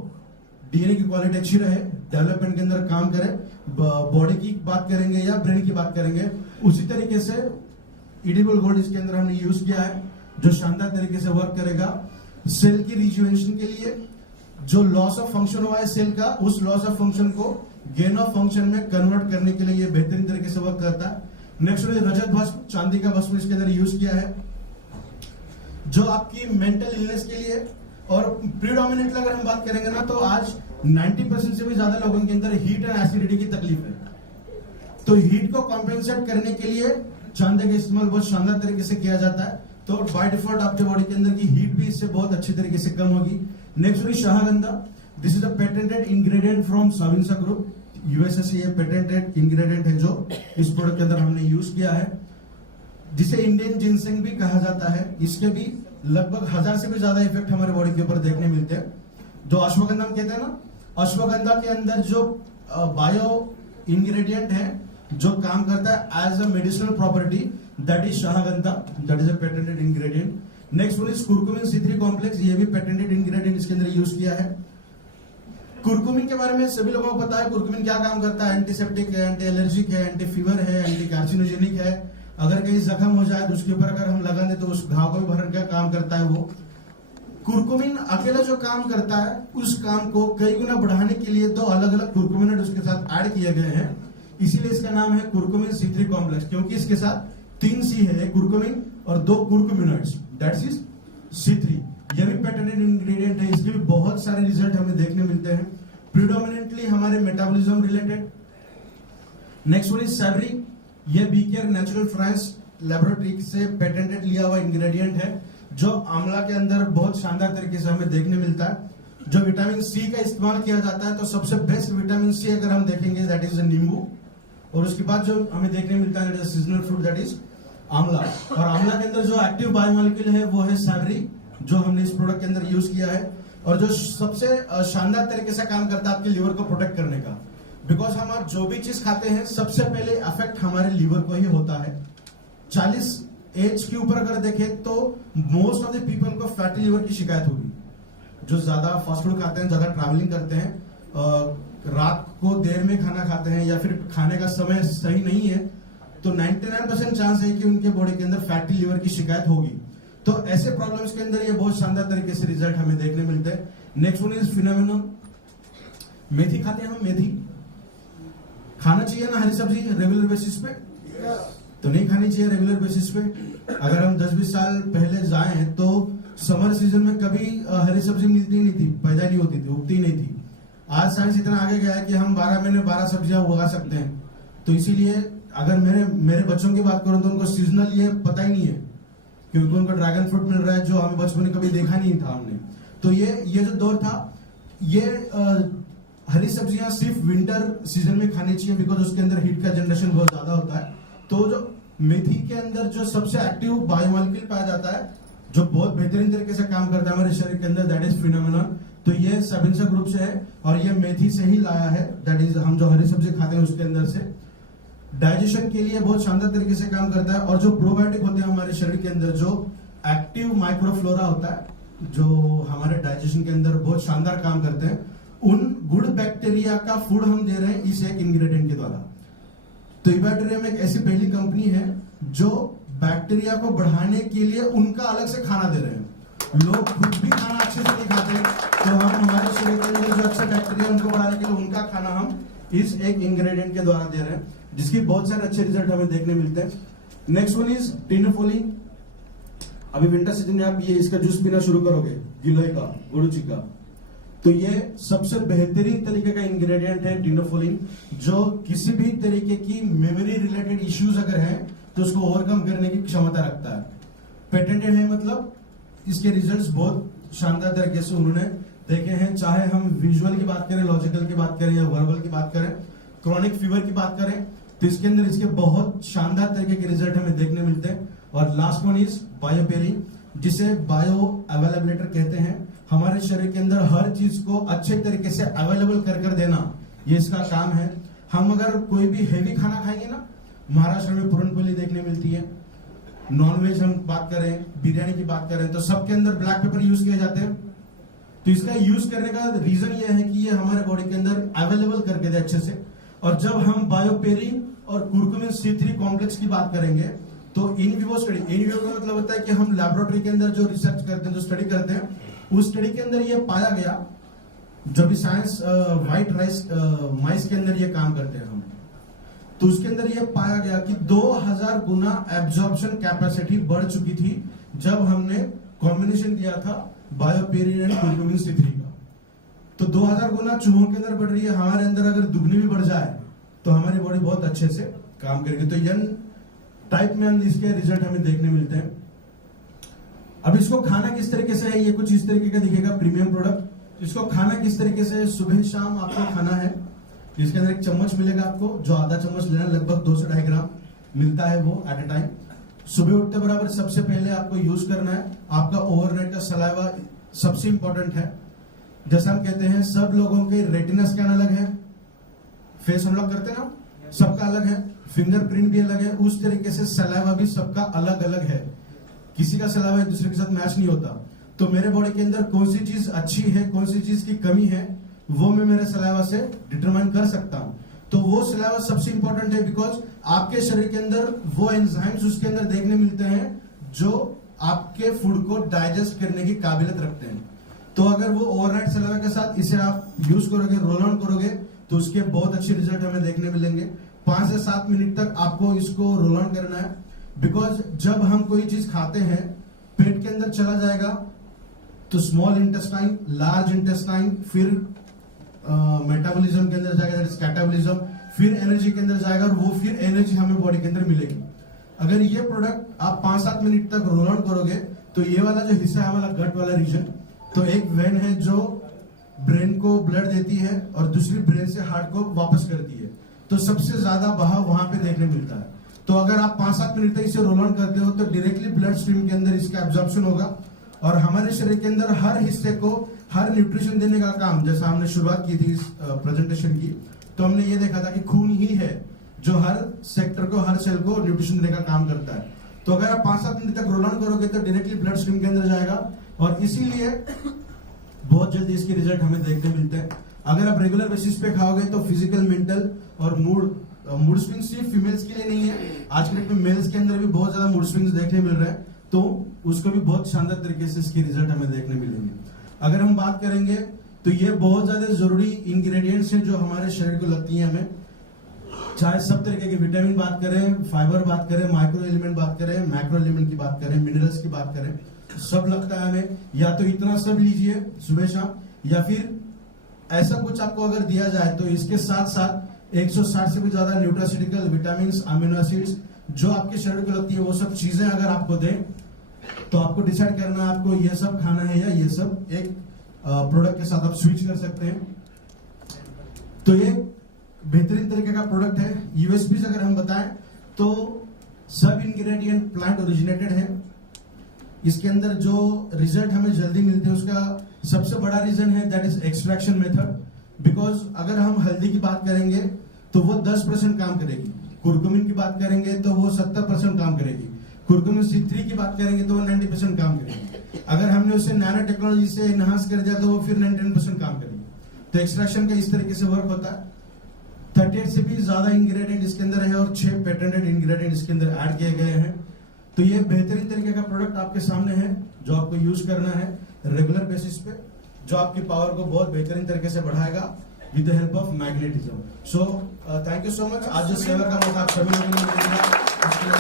डीएनए की क्वालिटी अच्छी रहे, डेवलपमेंट के अंदर काम करे। बॉडी की बात करेंगे या ब्रेन की बात करेंगे, उसी तरीके से एडिबल गोल्ड इसके अंदर हमने यूज किया है, जो शानदार तरीके से वर्क करेगा सेल की रिजुवेनेशन के लिए। जो लॉस ऑफ फंक्शन हुआ है सेल का, उस लॉस ऑफ फंक्शन को गेन ऑफ फंक्शन में कन्वर्ट करने के लिए ये बेहतरीन तरीके से वर्क करता है। नेक्स्ट रजत भस्म, चांदी का भस्म इसके अंदर यूज किया है, जो आपकी मेंटल इलनेस के लिए। और प्रीडोमिनेटली अगर हम बात करेंगे ना, तो आज 90% से भी ज्यादा लोगों के अंदर हीट एंड एसिडिटी की तकलीफ है। तो हीट को कॉम्पेंसेट करने के लिए चांदी का इस्तेमाल बहुत शानदार तरीके से किया जाता है। तो बाय डिफॉल्ट आपके बॉडी के अंदर की हीट भी इससे बहुत अच्छी तरीके से कम होगी। Next Shagandha, this is a patented ingredient from Sabinsa group, USA से ये पेटेंटेड इंग्रेडिएंट है जो इस प्रोडक्ट के अंदर हमने यूज किया है, जिसे इंडियन जिनसेंग भी कहा जाता है। इसके भी लगभग 1000 से भी ज्यादा इफेक्ट हमारे बॉडी के ऊपर देखने मिलते हैं। जो अश्वगंधा हम कहते हैं ना, अश्वगंधा के अंदर जो बायो इंग्रेडिएंट है जो काम करता है as a medicinal property, that is Shagandha, that is a patented ingredient. Next one is curcumin C3 complex, ये भी पेटेंटेड इंग्रेडिएंट इसके अंदर यूज किया है। कुरकुमिन के बारे में सभी लोगों को पता है, कुरकुमिन क्या काम करता है, एंटीसेप्टिक है, एंटी एलर्जिक है, एंटी फीवर है, एंटी कार्सिनोजेनिक है। अगर कहीं जख्म हो जाए तो उसके ऊपर अगर हम लगा दें तो उस घाव को भी भरने का काम करता है वो। कुरकुमिन अकेला जो काम करता है उस काम को कई गुना बढ़ाने के लिए दो अलग अलग कुरकुमिन उसके साथ ऐड किए गए हैं, इसीलिए इसका नाम है कुरकुमिन C3 कॉम्प्लेक्स, क्योंकि इसके साथ 3 C है, एक कुरकुमिन और 2 कुरकुमिनॉइड्स, दैट्स इज C3। यह भी पेटेंटेड इंग्रेडिएंट है, इसके भी बहुत सारे रिजल्ट हमें देखने मिलते हैं, प्रीडोमिनेंटली हमारे metabolism related. Next one is savory, ये बीकेयर नेचुरल फ्रांस लेबोरेटरी से पेटेंटेड लिया हुआ इंग्रेडिएंट है, जो आंवला के अंदर बहुत शानदार तरीके से हमें देखने मिलता है। जो विटामिन सी का इस्तेमाल किया जाता है, तो सबसे बेस्ट विटामिन सी अगर हम देखेंगे दैट इज नींबू, और उसके बाद जो हमें देखने मिलता है सीजनल फ्रूट दैट इज आंवला। और आंवला के अंदर जो एक्टिव बायोमोलिक्यूल है वो है सैवरी, जो हमने इस प्रोडक्ट के अंदर यूज किया है, और जो सबसे शानदार तरीके से काम करता है आपके लिवर को प्रोटेक्ट करने का। बिकॉज हम आज जो भी चीज खाते हैं सबसे पहले अफेक्ट हमारे लिवर को ही होता है। 40 एज के ऊपर अगर देखें तो मोस्ट ऑफ द पीपल को फैटी लिवर की शिकायत होगी, जो ज्यादा फास्ट फूड खाते हैं, ज्यादा ट्रैवलिंग करते हैं, रात को देर में खाना खाते हैं, या फिर खाने का समय सही नहीं है, तो 99% चांस है कि उनके बॉडी के अंदर फैटी लिवर की शिकायत होगी। तो ऐसे प्रॉब्लम्स के अंदर ये बहुत शानदार तरीके से रिजल्ट हमें देखने मिलते हैं। नेक्स्ट वन इज फिनोमेनन, मेथी खाते हैं हम, मेथी खाना चाहिए ना हरी सब्जी रेगुलर बेसिस पे? तो नहीं खानी चाहिए रेगुलर बेसिस पे। अगर हम 10-20 साल पहले जाएं तो समर सीजन में कभी हरी सब्जी मिलती नहीं थी, पैदा नहीं होती थी, उगती नहीं थी। आज साइंस इतना आगे गया है कि हम 12 महीने 12 सब्जियां उगा सकते हैं। तो इसीलिए अगर मेरे बच्चों की बात करूं तो उनको सीजनल ये पता ही नहीं है, क्योंकि उनको ड्रैगन फ्रूट मिल रहा है जो हमें बचपन में कभी देखा नहीं था हमने। तो ये जो दौर था, ये हरी सब्जियां सिर्फ विंटर सीजन में खानी चाहिए, बिकॉज उसके अंदर हीट का जनरेशन बहुत ज्यादा होता है। तो जो मेथी के अंदर जो सबसे एक्टिव बायोमोलिक्यूल पाया जाता है, जो बहुत बेहतरीन तरीके से काम करता है हमारे शरीर के अंदर, दैट इज फिनोमेनन। तो ये साविंसा ग्रुप से है और ये मेथी से ही लाया है, दैट इज हम जो हरी सब्जी खाते हैं उसके अंदर से। डाइजेशन के लिए बहुत शानदार तरीके से काम करता है, और जो प्रोबायोटिक होते हैं हमारे शरीर के अंदर, जो एक्टिव माइक्रोफ्लोरा होता है, जो हमारे डाइजेशन के अंदर बहुत शानदार काम करते हैं, उन गुड बैक्टीरिया का फूड हम दे रहे हैं इस एक इंग्रेडिएंट के द्वारा। तो इबैक्टीरियम एक ऐसी पहली कंपनी है जो बैक्टीरिया को बढ़ाने के लिए उनका अलग से खाना दे रहे हैं। लोग खुद भी खाना अच्छे से नहीं खाते, तो हम हमारे शरीर के अंदर जो अच्छे बैक्टीरिया उनको बढ़ाने के लिए उनका खाना हम इस एक इंग्रेडिएंट के द्वारा दे रहे हैं, जिसकी बहुत सारे अच्छे रिजल्ट हमें देखने मिलते हैं। नेक्स्ट वन इज टिनोफोलिन। अभी विंटर सीजन में आप ये इसका जूस पीना शुरू करोगे, गिलोय का, गुड़ची का, तो ये सबसे बेहतरीन तरीके का इंग्रेडिएंट है टिनोफोलिन, जो किसी भी तरीके की मेमोरी रिलेटेड इश्यूज अगर है तो उसको ओवरकम करने की क्षमता रखता है। पेटेंटेड है, मतलब इसके रिजल्ट्स बहुत शानदार तरीके से उन्होंने देखे हैं, चाहे हम विजुअल की बात करें, लॉजिकल की बात करें, या वर्बल की बात करें, क्रॉनिक फीवर की बात करें, तो इसके अंदर इसके बहुत शानदार तरीके के रिजल्ट हमें देखने मिलते हैं। और लास्ट वन इज बायोपेरी, जिसे बायो अवेलेबलेटर कहते हैं। हमारे शरीर के अंदर हर चीज को अच्छे तरीके से अवेलेबल कर देना, ये इसका काम है। हम अगर कोई भी हेवी खाना खाएंगे ना, महाराष्ट्र में पूरनपोली देखने मिलती है, नॉनवेज हम बात करें, बिरयानी की बात करें, तो सबके अंदर ब्लैक पेपर यूज किए जाते हैं। तो इसका यूज करने का रीजन ये है कि ये हमारे बॉडी के अंदर अवेलेबल करके दे अच्छे से। और जब हम बायोपेरिन और कुरकुमिन C3 कॉम्प्लेक्स की बात करेंगे, तो in vivo study, in vivo का मतलब होता है कि हम लैबोरेटरी के अंदर जो रिसर्च करते हैं, जो स्टडी करते हैं, उस स्टडी के अंदर ये पाया गया, जो भी साइंस व्हाइट राइस माइस के अंदर ये काम करते हैं हम, तो उसके अंदर यह पाया गया कि 2000 गुना एब्जॉर्प्शन कैपेसिटी बढ़ चुकी थी जब हमने कॉम्बिनेशन दिया था बायोपेरिन एंड कुर्कुमिन C3 का। तो 2000 गुना चूहों के अंदर बढ़ रही है, हमारे अंदर अगर दुगनी भी बढ़ जाए तो हमारी बॉडी बहुत अच्छे से काम करेगी। तो यन टाइप में हम इसके रिजल्ट हमें देखने मिलते हैं। अब इसको खाना किस तरीके से है, ये कुछ इस तरीके का दिखेगा प्रीमियम प्रोडक्ट। इसको खाना किस तरीके से, सुबह शाम आपको खाना है। इसके अंदर एक चम्मच मिलेगा आपको, जो आधा चम्मच लेना, लगभग 2 से 2.5 ग्राम मिलता है वो एट ए टाइम। सुबह उठते बराबर सबसे पहले आपको यूज करना है। आपका ओवरनाइट का सलाइवा सबसे इंपॉर्टेंट है। जैसा हम कहते हैं सब लोगों के रेटिना स्कैन अलग है, फेस अनलॉक करते हैं ना, सबका अलग है, फिंगरप्रिंट भी अलग है, उस तरीके से सलाइवा भी सबका अलग अलग है। किसी का सलाइवा एक दूसरे के साथ मैच नहीं होता। तो मेरे बॉडी के अंदर कौन सी चीज अच्छी है, कौन सी चीज की कमी है, वो मैं मेरे सलाइवा से डिटरमाइन कर सकता हूं। तो वो सलाइवा सबसे इंपॉर्टेंट है, बिकॉज आपके शरीर के अंदर वो एंजाइम्स उसके अंदर देखने मिलते हैं जो आपके फूड को डाइजेस्ट करने की काबिलियत रखते हैं। तो अगर वो ओवरनाइट सलाइवा के साथ इसे आप यूज करोगे, रोल ऑन करोगे, तो उसके बहुत अच्छे रिजल्ट हमें देखने मिलेंगे। 5 से 7 मिनट तक आपको इसको रोल ऑन करना है, बिकॉज जब हम कोई चीज खाते हैं पेट के अंदर चला जाएगा तो स्मॉल इंटेस्टाइन, लार्ज इंटेस्टाइन, फिर मेटाबॉलिज्म के अंदर जाएगा, कैटाबॉलिज्म, फिर एनर्जी के अंदर जाएगा, और वो फिर एनर्जी हमें बॉडी के अंदर मिलेगी। अगर ये प्रोडक्ट आप 5-7 मिनट तक रोल ऑन करोगे तो ये वाला जो हिस्सा है हमारा गट वाला रीजन, तो एक वेन है जो ब्रेन को ब्लड देती है और दूसरी ब्रेन से हार्ट को वापस करती है, तो सबसे ज्यादा बहाव वहां पे देखने मिलता है। तो अगर आप 5-7 मिनट तक इसे रोल ऑन करते हो तो डायरेक्टली ब्लड स्ट्रीम के अंदर इसका एब्जॉर्प्शन होगा, और हमारे शरीर के अंदर हर हिस्से को हर न्यूट्रिशन देने का काम, जैसा हमने शुरुआत की थी इस प्रेजेंटेशन की, तो हमने ये देखा था कि खून ही है जो हर सेक्टर को, हर सेल को न्यूट्रिशन देने का काम करता है। तो अगर आप 5-7 मिनट तक रोल ऑन करोगे तो डायरेक्टली ब्लड स्ट्रीम के अंदर जाएगा, और इसीलिए बहुत जल्दी इसके रिजल्ट हमें देखने मिलते हैं। अगर आप रेगुलर बेसिस पे खाओगे तो फिजिकल, मेंटल और मूड स्विंग सिर्फ फीमेल्स के लिए नहीं है, आज के डेट में मेल्स के अंदर भी बहुत ज्यादा मूड स्विंग्स देखने मिल रहे हैं, तो उसको भी बहुत शानदार तरीके से इसके रिजल्ट हमें देखने मिलेंगे। अगर हम बात करेंगे तो ये बहुत ज्यादा जरूरी इंग्रेडिएंट्स हैं जो हमारे शरीर को लगती हैं हमें, चाहे सब तरीके के विटामिन बात करें, फाइबर बात करें, माइक्रो एलिमेंट बात करें, मैक्रो एलिमेंट की बात करें, मिनरल्स की बात करें, सब लगता है हमें। या तो इतना सब लीजिए सुबह शाम, या फिर ऐसा कुछ आपको अगर दिया जाए तो इसके साथ साथ 160 से भी ज्यादा न्यूट्रास्यूटिकल, विटामिन, अमीनो एसिड्स जो आपके शरीर को लगती है, वो सब चीजें अगर आपको दें तो आपको डिसाइड करना है आपको ये सब खाना है या ये सब। एक प्रोडक्ट के साथ आप स्विच कर सकते हैं। तो ये बेहतरीन तरीके का प्रोडक्ट है। यूएसपी अगर हम बताएं तो सब इंग्रेडिएंट प्लांट ओरिजिनेटेड है। इसके अंदर जो रिजल्ट हमें जल्दी मिलते हैं उसका सबसे बड़ा रीजन है that is extraction method. Because अगर हम हल्दी की बात करेंगे तो वो 10% काम करेगी, कुरकुमिन की बात करेंगे तो वो 70% काम करेगी, कुरकुमिन C3 की बात करेंगे तो वो 90% काम करेगी। अगर हमने उसे नैनो टेक्नोलॉजी से एनहांस कर दिया तो वो फिर 99% काम करेगी। तो एक्सट्रैक्शन का इस तरीके से वर्क होता है। 38 से भी ज्यादा इंग्रेडिएंट इसके अंदर है और 6 पेटेंटेड इंग्रेडिएंट इसके अंदर ऐड किए गए हैं। तो ये बेहतरीन तरीके का प्रोडक्ट आपके सामने है जो आपको यूज करना है रेगुलर बेसिस पे, जो आपकी पावर को बहुत बेहतरीन तरीके से बढ़ाएगा with the help of magnetism. So thank you so much. आज जो सेवा का मौका आप सभी लोगों ने मिला उसके लिए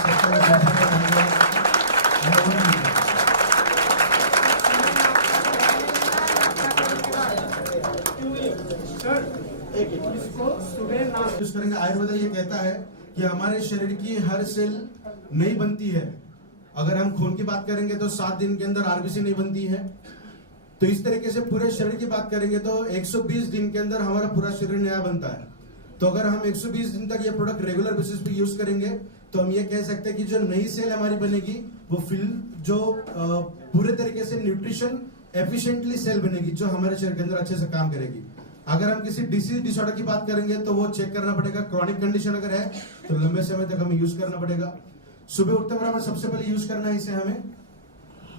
यूज करेंगे। आयुर्वेद ये कहता है कि हमारे शरीर की हर सेल नहीं बनती है। अगर हम खून की बात करेंगे तो 7 दिन के अंदर आरबीसी नहीं बनती है। तो इस तरीके से पूरे शरीर की बात करेंगे तो 120 दिन के अंदर हमारा पूरा शरीर नया बनता है। तो अगर हम 120 दिन तक ये प्रोडक्ट रेगुलर बेसिस पे यूज करेंगे तो हम ये कह सकते हैं कि जो नई सेल हमारी बनेगी वो जो पूरे तरीके से न्यूट्रिशन एफिशिएंटली सेल बनेगी जो हमारे शरीर के अंदर अच्छे से काम करेगी। अगर हम किसी डिसीज डिसऑर्डर की बात करेंगे तो वो चेक करना पड़ेगा। क्रॉनिक कंडीशन अगर है तो लंबे समय तक हमें यूज करना पड़ेगा। सुबह उठते बराबर सबसे पहले यूज करना है इसे हमें,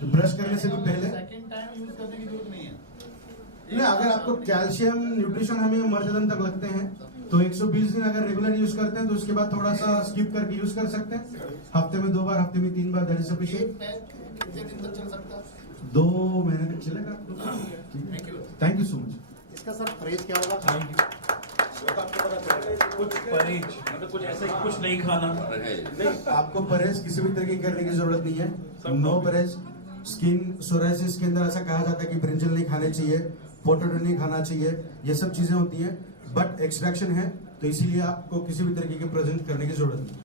ब्रश करने से भी पहले। सेकंड टाइम यूज करने की जरूरत नहीं है। नहीं, अगर आपको कैल्शियम न्यूट्रिशन हमें मर्यादा तक लगते हैं तो 120 दिन अगर रेगुलर यूज करते हैं तो उसके बाद थोड़ा सा स्किप करके यूज कर सकते हैं। हफ्ते में 2 बार, हफ्ते में 3 बार, दैट इज सफिशिएंट। कितने दिन तक चल सकता है? 2 महीने तक चलेगा। Thank you so much. इसका सर प्राइस क्या होगा? कुछ परहेज मतलब कुछ ऐसा ही कुछ नहीं खाना। नहीं, आपको परहेज किसी भी तरीके की करने की जरूरत नहीं है। नो परहेज। स्किन सोराइसिस के अंदर ऐसा कहा जाता है कि ब्रिंजल नहीं खाने चाहिए, पोटैटो नहीं खाना चाहिए, ये सब चीजें होती हैं, बट एक्सट्रैक्शन है तो इसीलिए आपको किसी भी तरीके के प्रेजेंट करने की जरूरत नहीं।